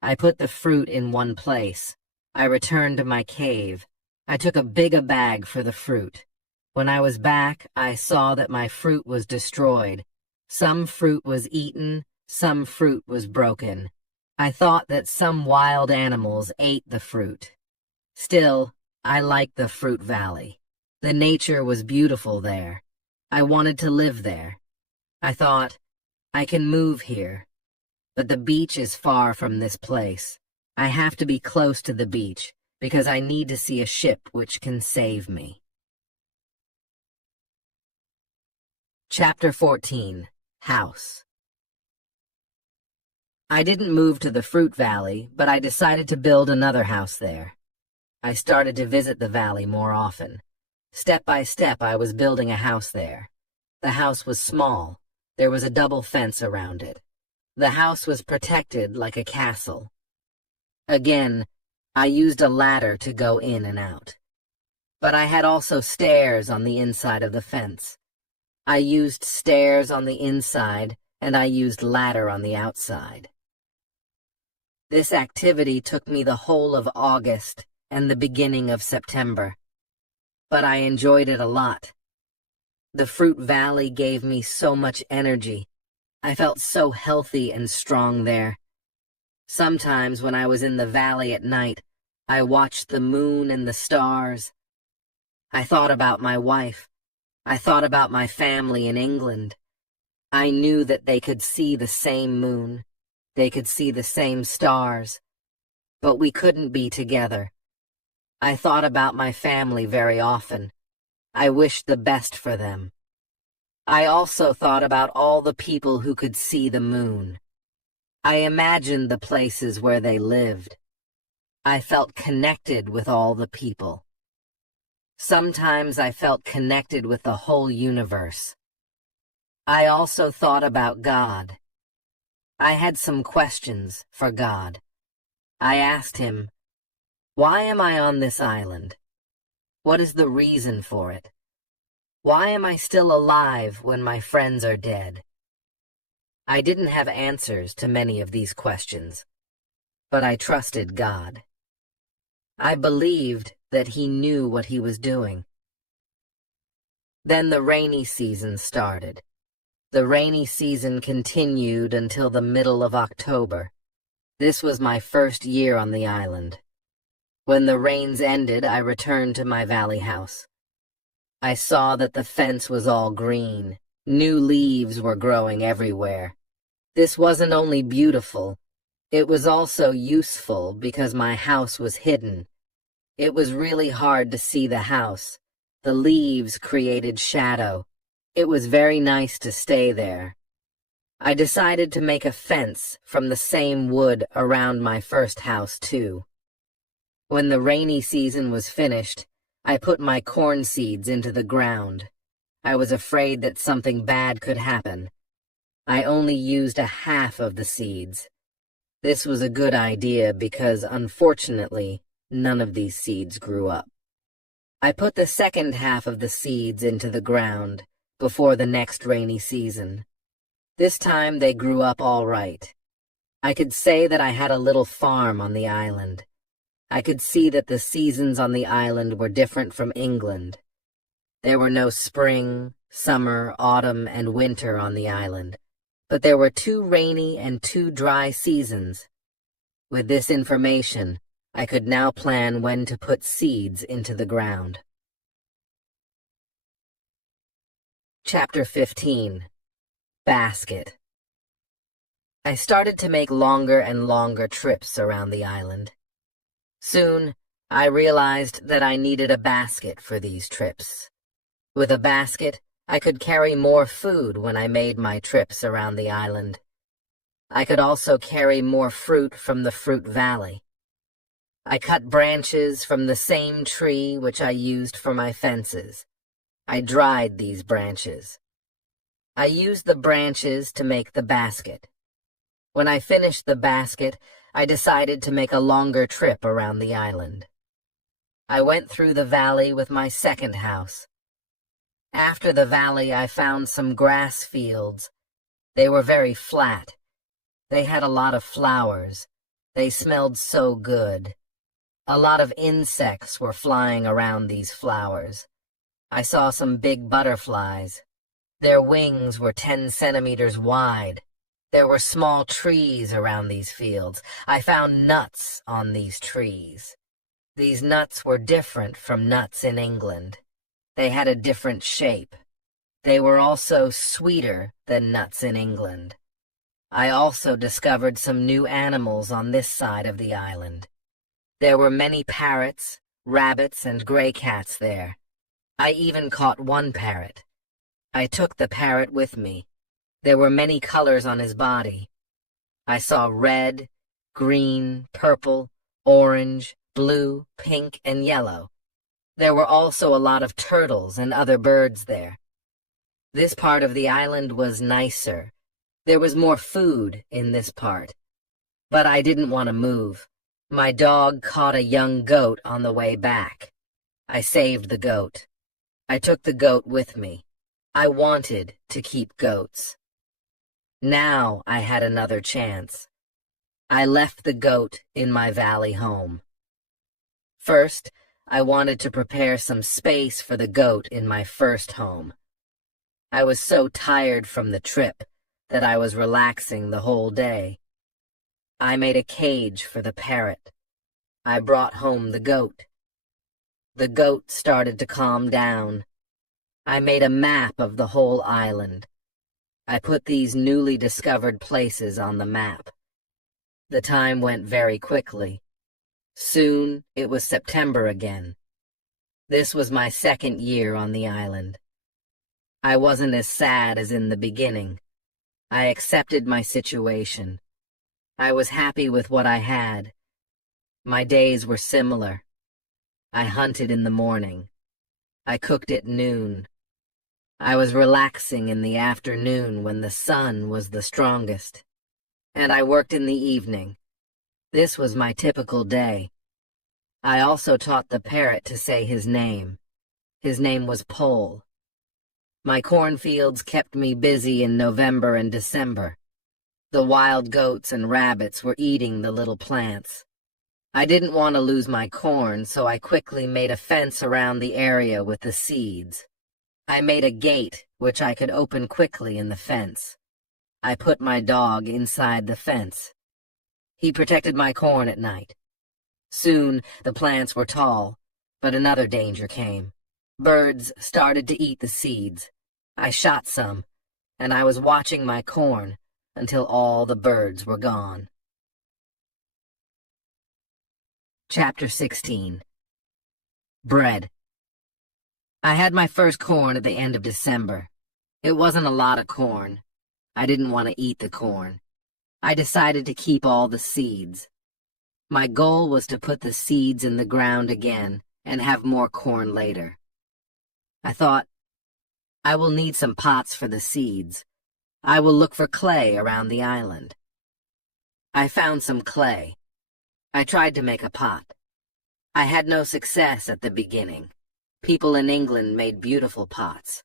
I put the fruit in one place. I returned to my cave. I took a bigger bag for the fruit. When I was back, I saw that my fruit was destroyed. Some fruit was eaten, some fruit was broken. I thought that some wild animals ate the fruit. Still, I liked the fruit valley. The nature was beautiful there. I wanted to live there. I thought, I can move here. But the beach is far from this place. I have to be close to the beach, because I need to see a ship which can save me. Chapter 14. House. I didn't move to the fruit valley, but I decided to build another house there. I started to visit the valley more often. Step by step, I was building a house there. The house was small. There was a double fence around it. The house was protected like a castle. Again, I used a ladder to go in and out. But I had also stairs on the inside of the fence. I used stairs on the inside, and I used ladder on the outside. This activity took me the whole of August and the beginning of September. But I enjoyed it a lot. The fruit valley gave me so much energy. I felt so healthy and strong there. Sometimes when I was in the valley at night, I watched the moon and the stars. I thought about my wife. I thought about my family in England. I knew that they could see the same moon. They could see the same stars. But we couldn't be together. I thought about my family very often. I wished the best for them. I also thought about all the people who could see the moon. I imagined the places where they lived. I felt connected with all the people. Sometimes I felt connected with the whole universe. I also thought about God. I had some questions for God. I asked him, why am I on this island? What is the reason for it? Why am I still alive when my friends are dead? I didn't have answers to many of these questions, but I trusted God. I believed that he knew what he was doing. Then the rainy season started. The rainy season continued until the middle of October. This was my first year on the island. When the rains ended, I returned to my valley house. I saw that the fence was all green. New leaves were growing everywhere. This wasn't only beautiful, it was also useful because my house was hidden. It was really hard to see the house. The leaves created shadow. It was very nice to stay there. I decided to make a fence from the same wood around my first house, too. When the rainy season was finished, I put my corn seeds into the ground. I was afraid that something bad could happen. I only used a half of the seeds. This was a good idea because, unfortunately, none of these seeds grew up. I put the second half of the seeds into the ground before the next rainy season. This time they grew up all right. I could say that I had a little farm on the island. I could see that the seasons on the island were different from England. There were no spring, summer, autumn, and winter on the island, but there were 2 rainy and 2 dry seasons. With this information, I could now plan when to put seeds into the ground. Chapter 15. Basket. I started to make longer and longer trips around the island. Soon, I realized that I needed a basket for these trips. With a basket, I could carry more food when I made my trips around the island. I could also carry more fruit from the fruit valley. I cut branches from the same tree which I used for my fences. I dried these branches. I used the branches to make the basket. When I finished the basket, I decided to make a longer trip around the island. I went through the valley with my second house. After the valley, I found some grass fields. They were very flat. They had a lot of flowers. They smelled so good. A lot of insects were flying around these flowers. I saw some big butterflies. Their wings were 10 centimeters wide. There were small trees around these fields. I found nuts on these trees. These nuts were different from nuts in England. They had a different shape. They were also sweeter than nuts in England. I also discovered some new animals on this side of the island. There were many parrots, rabbits, and gray cats there. I even caught one parrot. I took the parrot with me. There were many colors on his body. I saw red, green, purple, orange, blue, pink, and yellow. There were also a lot of turtles and other birds there. This part of the island was nicer. There was more food in this part. But I didn't want to move. My dog caught a young goat on the way back. I saved the goat. I took the goat with me. I wanted to keep goats. Now I had another chance. I left the goat in my valley home. First, I wanted to prepare some space for the goat in my first home. I was so tired from the trip that I was relaxing the whole day. I made a cage for the parrot. I brought home the goat. The goat started to calm down. I made a map of the whole island. I put these newly discovered places on the map. The time went very quickly. Soon it was September again. This was my second year on the island. I wasn't as sad as in the beginning. I accepted my situation. I was happy with what I had. My days were similar. I hunted in the morning. I cooked at noon. I was relaxing in the afternoon when the sun was the strongest. And I worked in the evening. This was my typical day. I also taught the parrot to say his name. His name was Pole. My cornfields kept me busy in November and December. The wild goats and rabbits were eating the little plants. I didn't want to lose my corn, so I quickly made a fence around the area with the seeds. I made a gate, which I could open quickly in the fence. I put my dog inside the fence. He protected my corn at night. Soon the plants were tall, but another danger came. Birds started to eat the seeds. I shot some, and I was watching my corn until all the birds were gone. Chapter 16. Bread. I had my first corn at the end of December. It wasn't a lot of corn. I didn't want to eat the corn. I decided to keep all the seeds. My goal was to put the seeds in the ground again and have more corn later. I thought, I will need some pots for the seeds. I will look for clay around the island. I found some clay. I tried to make a pot. I had no success at the beginning. People in England made beautiful pots.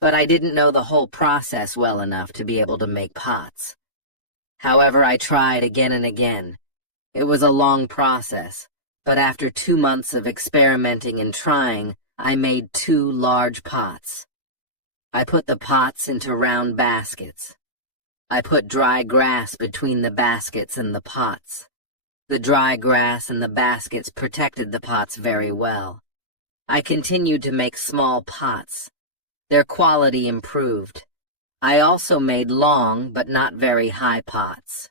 But I didn't know the whole process well enough to be able to make pots. However, I tried again and again. It was a long process, but after 2 months of experimenting and trying, I made 2 large pots. I put the pots into round baskets. I put dry grass between the baskets and the pots. The dry grass and the baskets protected the pots very well. I continued to make small pots. Their quality improved. I also made long but not very high pots.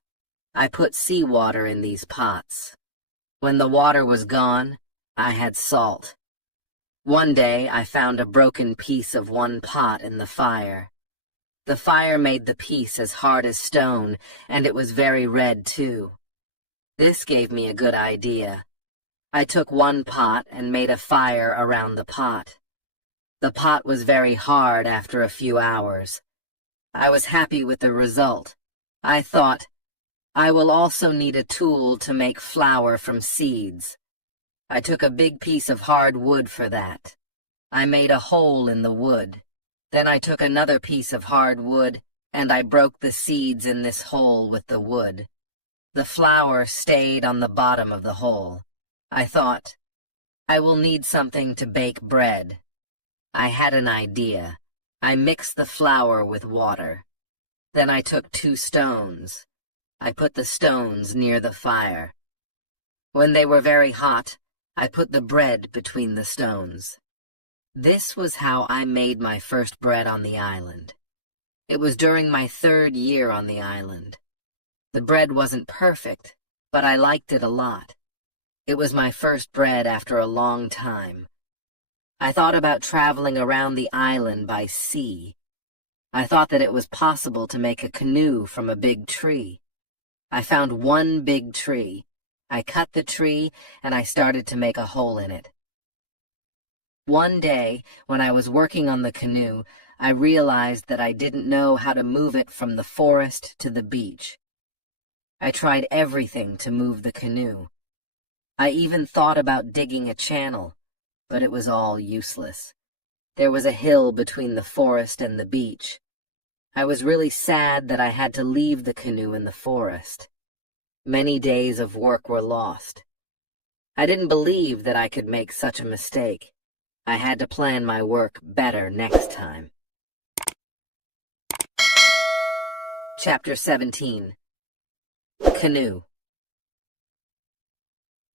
I put seawater in these pots. When the water was gone, I had salt. One day I found a broken piece of one pot in the fire. The fire made the piece as hard as stone, and it was very red too. This gave me a good idea. I took one pot and made a fire around the pot. The pot was very hard after a few hours. I was happy with the result. I thought, I will also need a tool to make flour from seeds. I took a big piece of hard wood for that. I made a hole in the wood. Then I took another piece of hard wood, and I broke the seeds in this hole with the wood. The flour stayed on the bottom of the hole. I thought, I will need something to bake bread. I had an idea. I mixed the flour with water. Then I took 2 stones. I put the stones near the fire. When they were very hot, I put the bread between the stones. This was how I made my first bread on the island. It was during my 3rd year on the island. The bread wasn't perfect, but I liked it a lot. It was my first bread after a long time. I thought about traveling around the island by sea. I thought that it was possible to make a canoe from a big tree. I found one big tree. I cut the tree, and I started to make a hole in it. One day, when I was working on the canoe, I realized that I didn't know how to move it from the forest to the beach. I tried everything to move the canoe. I even thought about digging a channel, but it was all useless. There was a hill between the forest and the beach. I was really sad that I had to leave the canoe in the forest. Many days of work were lost. I didn't believe that I could make such a mistake. I had to plan my work better next time. Chapter 17. Canoe.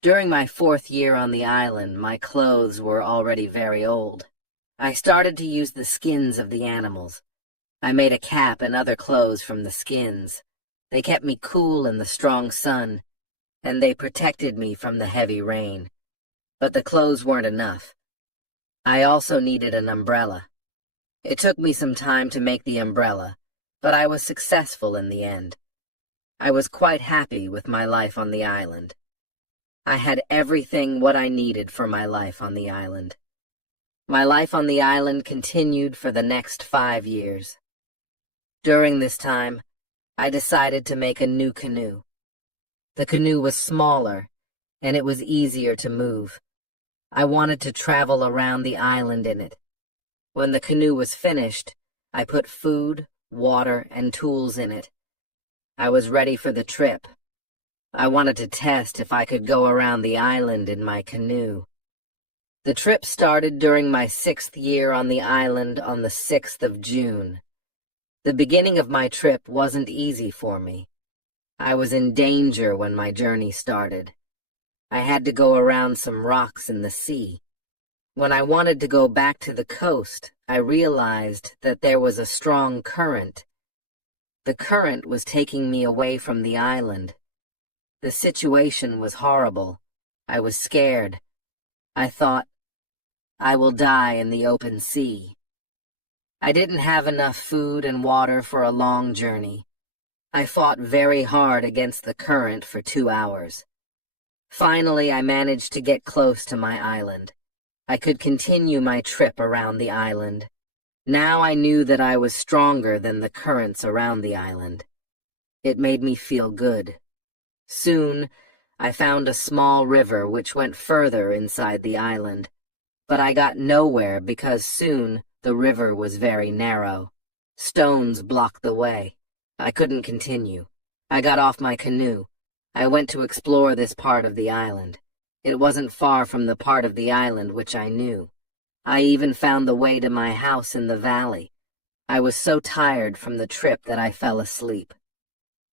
During my 4th year on the island, my clothes were already very old. I started to use the skins of the animals. I made a cap and other clothes from the skins. They kept me cool in the strong sun, and they protected me from the heavy rain. But the clothes weren't enough. I also needed an umbrella. It took me some time to make the umbrella, but I was successful in the end. I was quite happy with my life on the island. I had everything what I needed for my life on the island. My life on the island continued for the next 5 years. During this time, I decided to make a new canoe. The canoe was smaller, and it was easier to move. I wanted to travel around the island in it. When the canoe was finished, I put food, water, and tools in it. I was ready for the trip. I wanted to test if I could go around the island in my canoe. The trip started during my 6th year on the island on the 6th of June. The beginning of my trip wasn't easy for me. I was in danger when my journey started. I had to go around some rocks in the sea. When I wanted to go back to the coast, I realized that there was a strong current. The current was taking me away from the island. The situation was horrible. I was scared. I thought, I will die in the open sea. I didn't have enough food and water for a long journey. I fought very hard against the current for 2 hours. Finally, I managed to get close to my island. I could continue my trip around the island. Now I knew that I was stronger than the currents around the island. It made me feel good. Soon, I found a small river which went further inside the island. But I got nowhere because soon the river was very narrow. Stones blocked the way. I couldn't continue. I got off my canoe. I went to explore this part of the island. It wasn't far from the part of the island which I knew. I even found the way to my house in the valley. I was so tired from the trip that I fell asleep.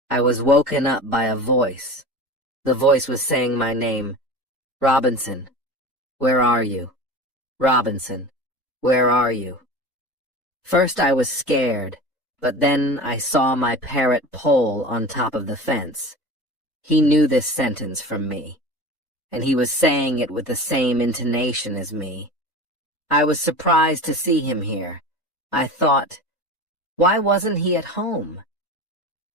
I was woken up by a voice. The voice was saying my name. Robinson, where are you? Robinson, where are you? First I was scared, but then I saw my parrot Pole on top of the fence. He knew this sentence from me, and he was saying it with the same intonation as me. I was surprised to see him here. I thought, why wasn't he at home?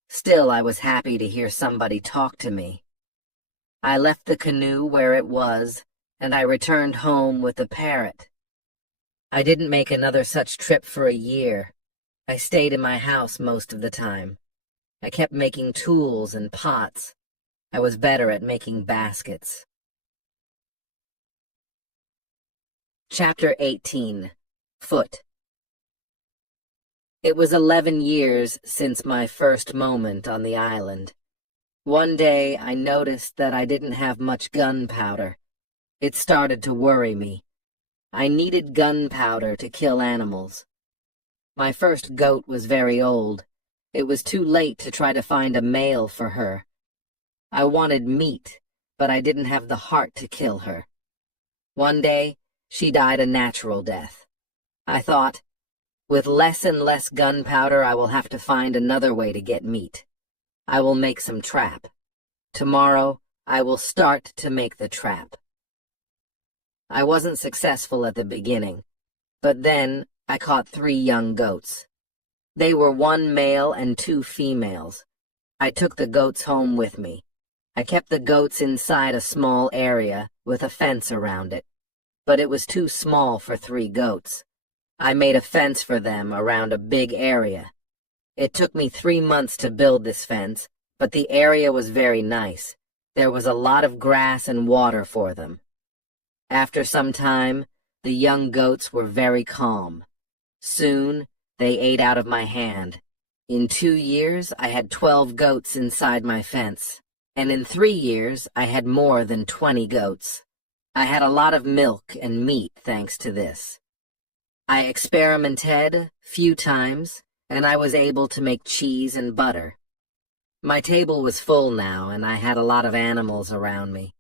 Still, I was happy to hear somebody talk to me. I left the canoe where it was, and I returned home with the parrot. I didn't make another such trip for a year. I stayed in my house most of the time. I kept making tools and pots. I was better at making baskets. Chapter 18. Foot. It was 11 years since my first moment on the island. One day I noticed that I didn't have much gunpowder. It started to worry me. I needed gunpowder to kill animals. My first goat was very old. It was too late to try to find a male for her. I wanted meat, but I didn't have the heart to kill her. One day, she died a natural death. I thought, with less and less gunpowder, I will have to find another way to get meat. I will make some trap. Tomorrow, I will start to make the trap. I wasn't successful at the beginning, but then I caught 3 young goats. They were 1 male and 2 females. I took the goats home with me. I kept the goats inside a small area with a fence around it, but it was too small for 3 goats. I made a fence for them around a big area. It took me 3 months to build this fence, but the area was very nice. There was a lot of grass and water for them. After some time, the young goats were very calm. Soon, they ate out of my hand. In 2 years, I had 12 goats inside my fence, and in 3 years, I had more than 20 goats. I had a lot of milk and meat thanks to this. I experimented few times, and I was able to make cheese and butter. My table was full now, and I had a lot of animals around me.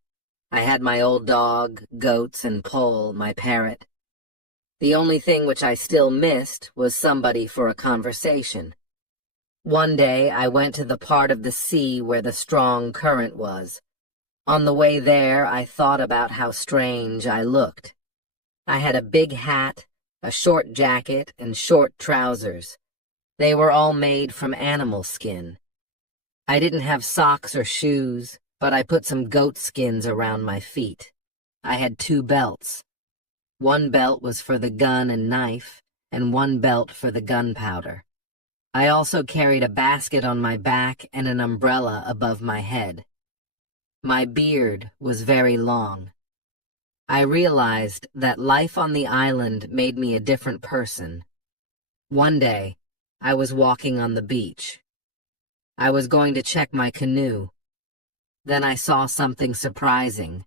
I had my old dog, goats, and Pole, my parrot. The only thing which I still missed was somebody for a conversation. One day I went to the part of the sea where the strong current was. On the way there, I thought about how strange I looked. I had a big hat, a short jacket, and short trousers. They were all made from animal skin. I didn't have socks or shoes, but I put some goat skins around my feet. I had 2 belts. One belt was for the gun and knife, and one belt for the gunpowder. I also carried a basket on my back and an umbrella above my head. My beard was very long. I realized that life on the island made me a different person. One day, I was walking on the beach. I was going to check my canoe. Then I saw something surprising.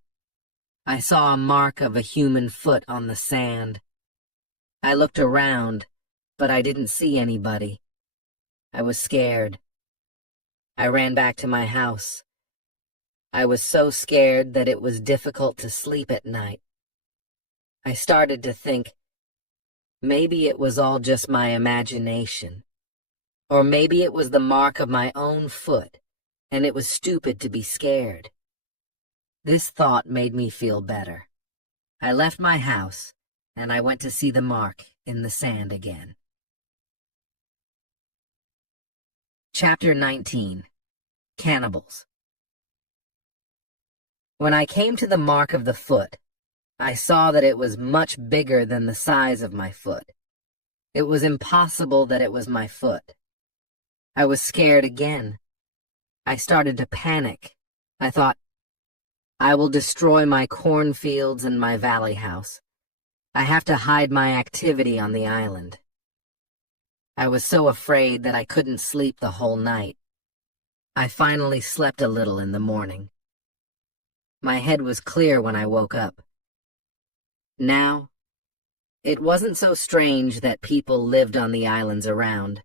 I saw a mark of a human foot on the sand. I looked around, but I didn't see anybody. I was scared. I ran back to my house. I was so scared that it was difficult to sleep at night. I started to think, maybe it was all just my imagination. Or maybe it was the mark of my own foot, and it was stupid to be scared. This thought made me feel better. I left my house, and I went to see the mark in the sand again. Chapter 19. Cannibals. When I came to the mark of the foot, I saw that it was much bigger than the size of my foot. It was impossible that it was my foot. I was scared again. I started to panic. I thought, I will destroy my cornfields and my valley house. I have to hide my activity on the island. I was so afraid that I couldn't sleep the whole night. I finally slept a little in the morning. My head was clear when I woke up. Now, it wasn't so strange that people lived on the islands around.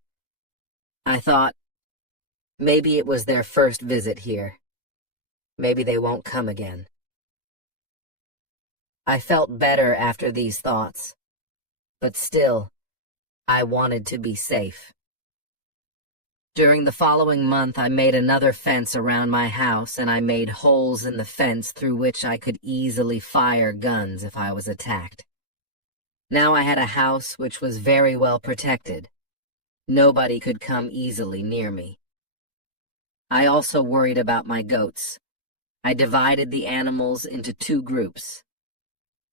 I thought, maybe it was their first visit here. Maybe they won't come again. I felt better after these thoughts, but still, I wanted to be safe. During the following month, I made another fence around my house, and I made holes in the fence through which I could easily fire guns if I was attacked. Now I had a house which was very well protected. Nobody could come easily near me. I also worried about my goats. I divided the animals into 2 groups.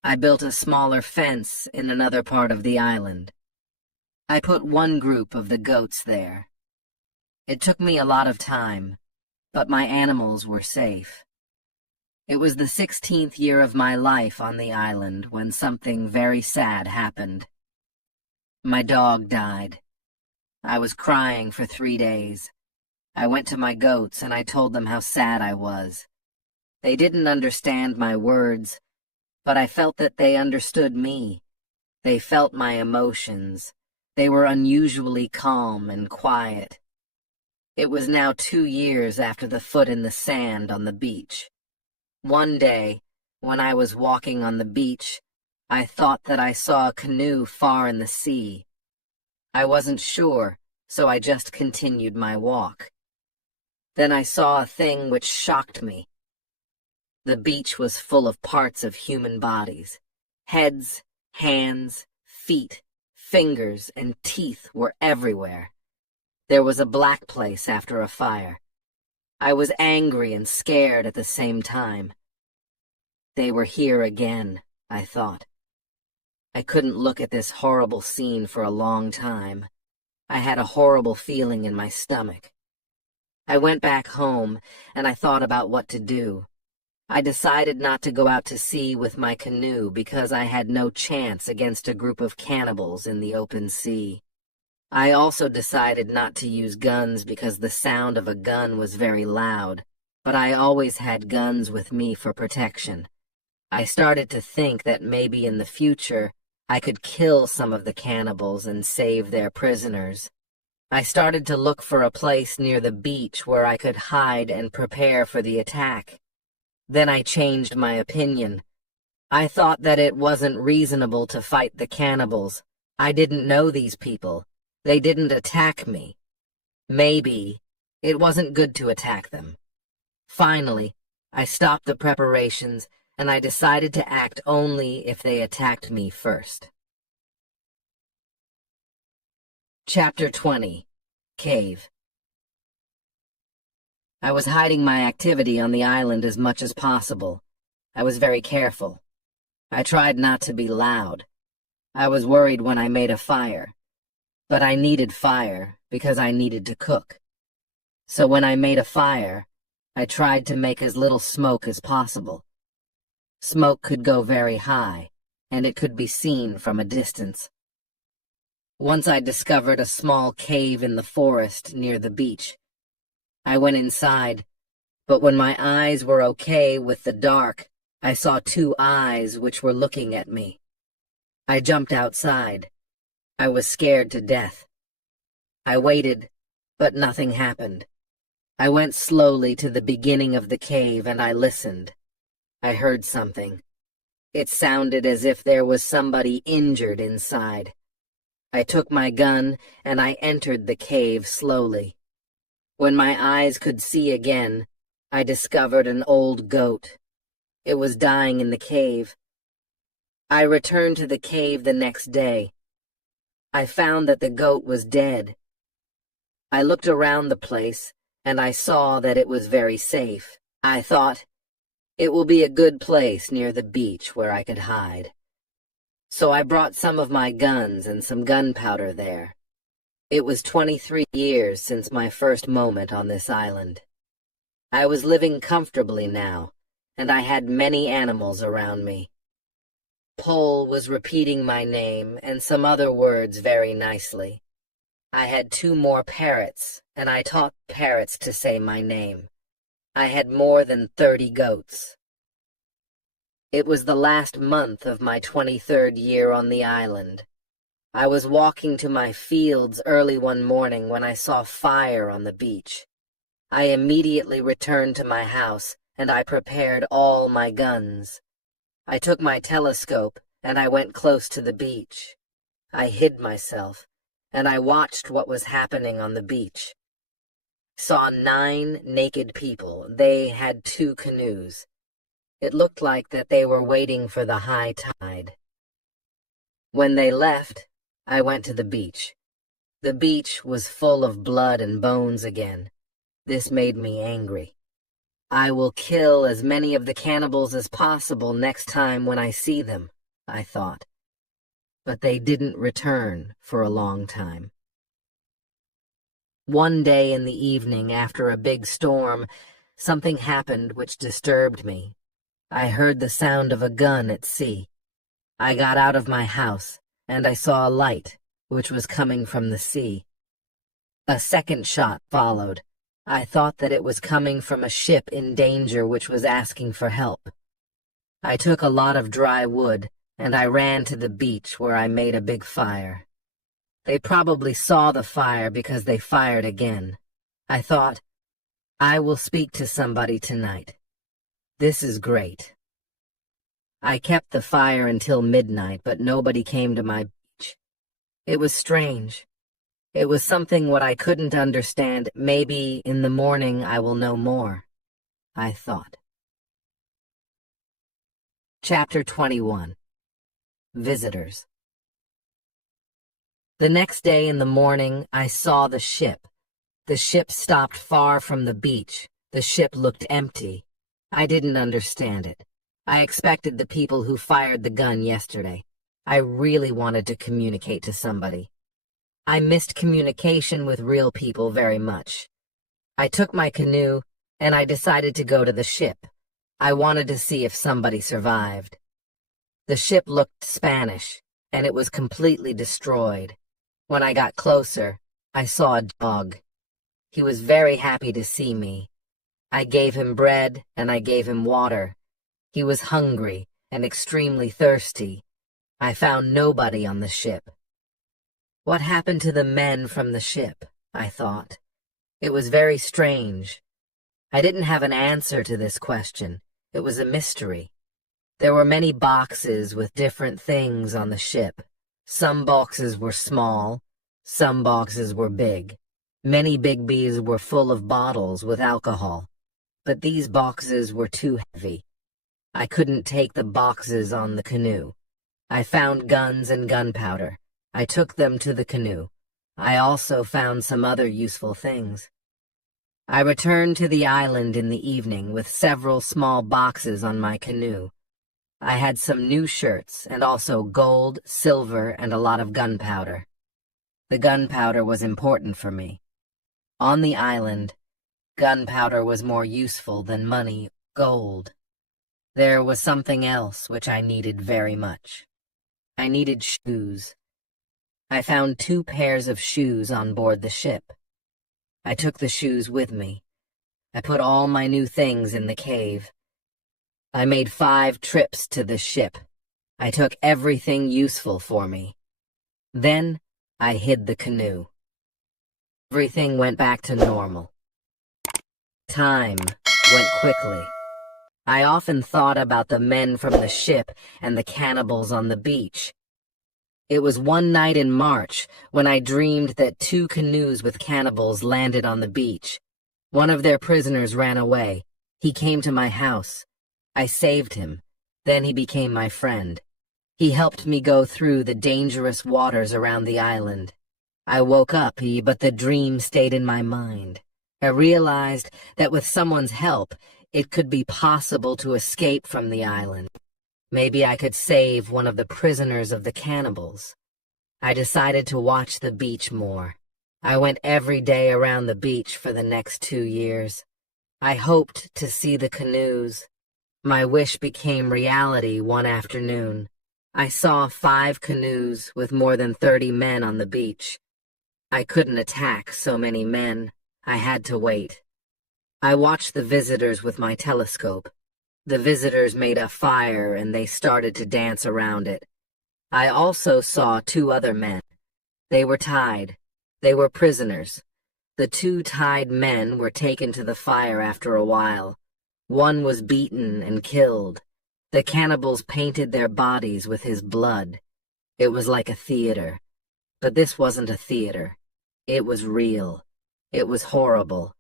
I built a smaller fence in another part of the island. I put one group of the goats there. It took me a lot of time, but my animals were safe. It was the 16th year of my life on the island when something very sad happened. My dog died. I was crying for 3 days. I went to my goats and I told them how sad I was. They didn't understand my words, but I felt that they understood me. They felt my emotions. They were unusually calm and quiet. It was now 2 years after the foot in the sand on the beach. One day, when I was walking on the beach, I thought that I saw a canoe far in the sea. I wasn't sure, so I just continued my walk. Then I saw a thing which shocked me. The beach was full of parts of human bodies. Heads, hands, feet, fingers, and teeth were everywhere. There was a black place after a fire. I was angry and scared at the same time. They were here again, I thought. I couldn't look at this horrible scene for a long time. I had a horrible feeling in my stomach. I went back home, and I thought about what to do. I decided not to go out to sea with my canoe because I had no chance against a group of cannibals in the open sea. I also decided not to use guns because the sound of a gun was very loud, but I always had guns with me for protection. I started to think that maybe in the future I could kill some of the cannibals and save their prisoners. I started to look for a place near the beach where I could hide and prepare for the attack. Then I changed my opinion. I thought that it wasn't reasonable to fight the cannibals. I didn't know these people. They didn't attack me. Maybe it wasn't good to attack them. Finally, I stopped the preparations, and I decided to act only if they attacked me first. Chapter 20. Cave. I was hiding my activity on the island as much as possible. I was very careful. I tried not to be loud. I was worried when I made a fire. But I needed fire because I needed to cook. So when I made a fire, I tried to make as little smoke as possible. Smoke could go very high, and it could be seen from a distance. Once I discovered a small cave in the forest near the beach. I went inside, but when my eyes were okay with the dark, I saw two eyes which were looking at me. I jumped outside. I was scared to death. I waited, but nothing happened. I went slowly to the beginning of the cave and I listened. I heard something. It sounded as if there was somebody injured inside. I took my gun and I entered the cave slowly. When my eyes could see again, I discovered an old goat. It was dying in the cave. I returned to the cave the next day. I found that the goat was dead. I looked around the place, and I saw that it was very safe. I thought, it will be a good place near the beach where I could hide. So I brought some of my guns and some gunpowder there. It was 23 years since my first moment on this island. I was living comfortably now, and I had many animals around me. Pole was repeating my name and some other words very nicely. I had 2 more parrots, and I taught parrots to say my name. I had more than 30 goats. It was the last month of my 23rd year on the island. I was walking to my fields early one morning when I saw fire on the beach. I immediately returned to my house, and I prepared all my guns. I took my telescope, and I went close to the beach. I hid myself, and I watched what was happening on the beach. Saw 9 naked people. They had 2 canoes. It looked like that they were waiting for the high tide. When they left, I went to the beach. The beach was full of blood and bones again. This made me angry. I will kill as many of the cannibals as possible next time when I see them, I thought. But they didn't return for a long time. One day in the evening, after a big storm, something happened which disturbed me. I heard the sound of a gun at sea. I got out of my house, and I saw a light, which was coming from the sea. A second shot followed. I thought that it was coming from a ship in danger which was asking for help. I took a lot of dry wood, and I ran to the beach where I made a big fire. They probably saw the fire because they fired again. I thought, I will speak to somebody tonight. This is great. I kept the fire until midnight, but nobody came to my beach. It was strange. It was something what I couldn't understand. Maybe in the morning I will know more, I thought. Chapter 21. Visitors. The next day in the morning, I saw the ship. The ship stopped far from the beach. The ship looked empty. I didn't understand it. I expected the people who fired the gun yesterday. I really wanted to communicate to somebody. I missed communication with real people very much. I took my canoe, and I decided to go to the ship. I wanted to see if somebody survived. The ship looked Spanish, and it was completely destroyed. When I got closer, I saw a dog. He was very happy to see me. I gave him bread, and I gave him water. He was hungry and extremely thirsty. I found nobody on the ship. What happened to the men from the ship? I thought. It was very strange. I didn't have an answer to this question. It was a mystery. There were many boxes with different things on the ship. Some boxes were small, some boxes were big. Many bigbies were full of bottles with alcohol, but these boxes were too heavy. I couldn't take the boxes on the canoe. I found guns and gunpowder. I took them to the canoe. I also found some other useful things. I returned to the island in the evening with several small boxes on my canoe. I had some new shirts and also gold, silver, and a lot of gunpowder. The gunpowder was important for me. On the island, gunpowder was more useful than money, gold. There was something else which I needed very much. I needed shoes. I found 2 pairs of shoes on board the ship. I took the shoes with me. I put all my new things in the cave. I made 5 trips to the ship. I took everything useful for me. Then I hid the canoe. Everything went back to normal. Time went quickly. I often thought about the men from the ship and the cannibals on the beach. It was one night in March when I dreamed that 2 canoes with cannibals landed on the beach. One of their prisoners ran away. He came to my house. I saved him. Then he became my friend. He helped me go through the dangerous waters around the island. I woke up, but the dream stayed in my mind. I realized that with someone's help, it could be possible to escape from the island. Maybe I could save one of the prisoners of the cannibals. I decided to watch the beach more. I went every day around the beach for the next 2 years. I hoped to see the canoes. My wish became reality one afternoon. I saw 5 canoes with more than 30 men on the beach. I couldn't attack so many men. I had to wait. I watched the visitors with my telescope. The visitors made a fire and they started to dance around it. I also saw 2 other men. They were tied. They were prisoners. The 2 tied men were taken to the fire after a while. One was beaten and killed. The cannibals painted their bodies with his blood. It was like a theater. But this wasn't a theater. It was real. It was horrible.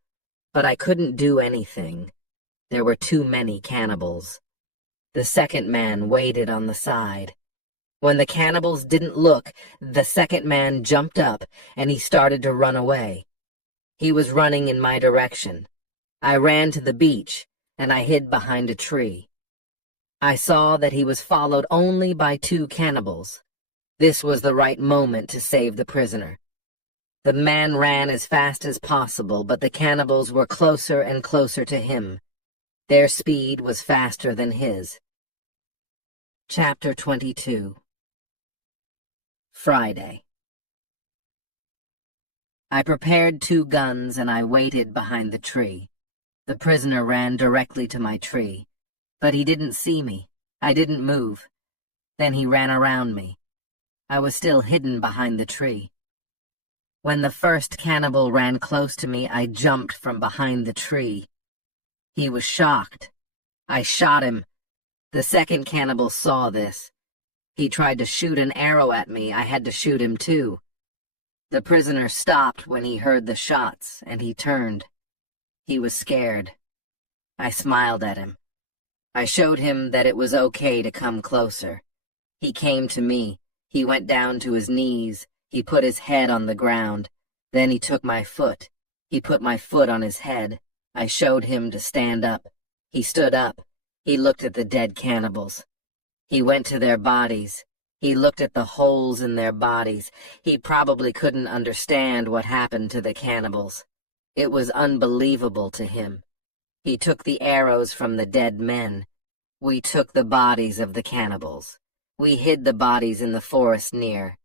But I couldn't do anything. There were too many cannibals. The second man waited on the side. When the cannibals didn't look, the second man jumped up and he started to run away. He was running in my direction. I ran to the beach and I hid behind a tree. I saw that he was followed only by 2 cannibals. This was the right moment to save the prisoner. The man ran as fast as possible, but the cannibals were closer and closer to him. Their speed was faster than his. Chapter 22. Friday. I prepared 2 guns and I waited behind the tree. The prisoner ran directly to my tree, but he didn't see me. I didn't move. Then he ran around me. I was still hidden behind the tree. When the first cannibal ran close to me, I jumped from behind the tree. He was shocked. I shot him. The second cannibal saw this. He tried to shoot an arrow at me. I had to shoot him too. The prisoner stopped when he heard the shots, and he turned. He was scared. I smiled at him. I showed him that it was okay to come closer. He came to me. He went down to his knees. He put his head on the ground. Then he took my foot. He put my foot on his head. I showed him to stand up. He stood up. He looked at the dead cannibals. He went to their bodies. He looked at the holes in their bodies. He probably couldn't understand what happened to the cannibals. It was unbelievable to him. He took the arrows from the dead men. We took the bodies of the cannibals. We hid the bodies in the forest near.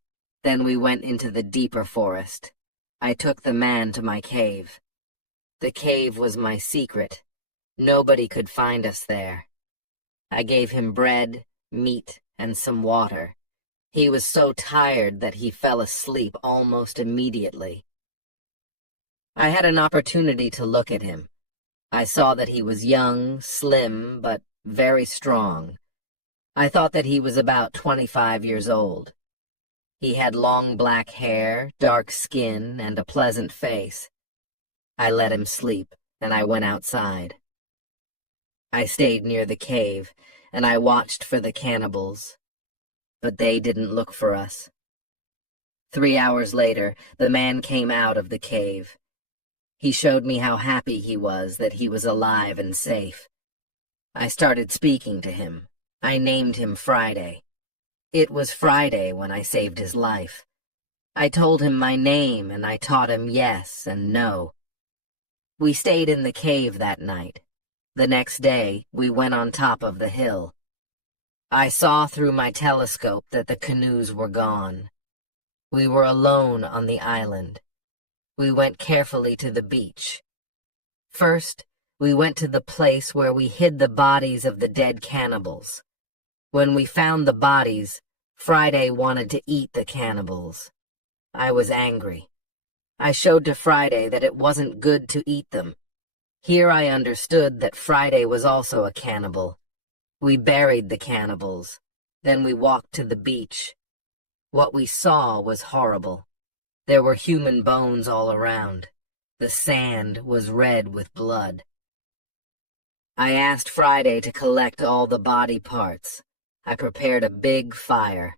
Then we went into the deeper forest. I took the man to my cave. The cave was my secret. Nobody could find us there. I gave him bread, meat, and some water. He was so tired that he fell asleep almost immediately. I had an opportunity to look at him. I saw that he was young, slim, but very strong. I thought that he was about 25 years old. He had long black hair, dark skin, and a pleasant face. I let him sleep, and I went outside. I stayed near the cave, and I watched for the cannibals, but they didn't look for us. 3 hours later, the man came out of the cave. He showed me how happy he was that he was alive and safe. I started speaking to him. I named him Friday. It was Friday when I saved his life. I told him my name, and I taught him yes and no. We stayed in the cave that night. The next day, we went on top of the hill. I saw through my telescope that the canoes were gone. We were alone on the island. We went carefully to the beach. First, we went to the place where we hid the bodies of the dead cannibals. When we found the bodies, Friday wanted to eat the cannibals. I was angry. I showed to Friday that it wasn't good to eat them. Here I understood that Friday was also a cannibal. We buried the cannibals. Then we walked to the beach. What we saw was horrible. There were human bones all around. The sand was red with blood. I asked Friday to collect all the body parts. I prepared a big fire.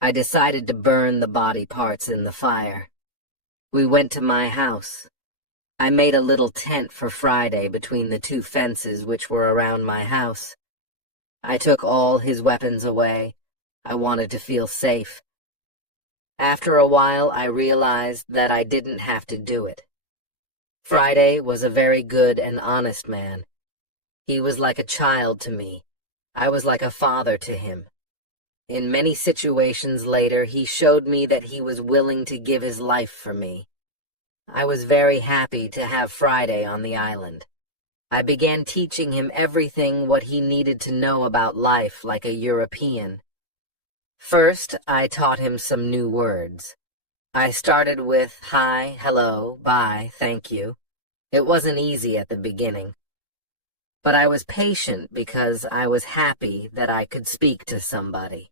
I decided to burn the body parts in the fire. We went to my house. I made a little tent for Friday between the two fences which were around my house. I took all his weapons away. I wanted to feel safe. After a while, I realized that I didn't have to do it. Friday was a very good and honest man. He was like a child to me. I was like a father to him. In many situations later, he showed me that he was willing to give his life for me. I was very happy to have Friday on the island. I began teaching him everything what he needed to know about life like a European. First, I taught him some new words. I started with hi, hello, bye, thank you. It wasn't easy at the beginning. But I was patient because I was happy that I could speak to somebody.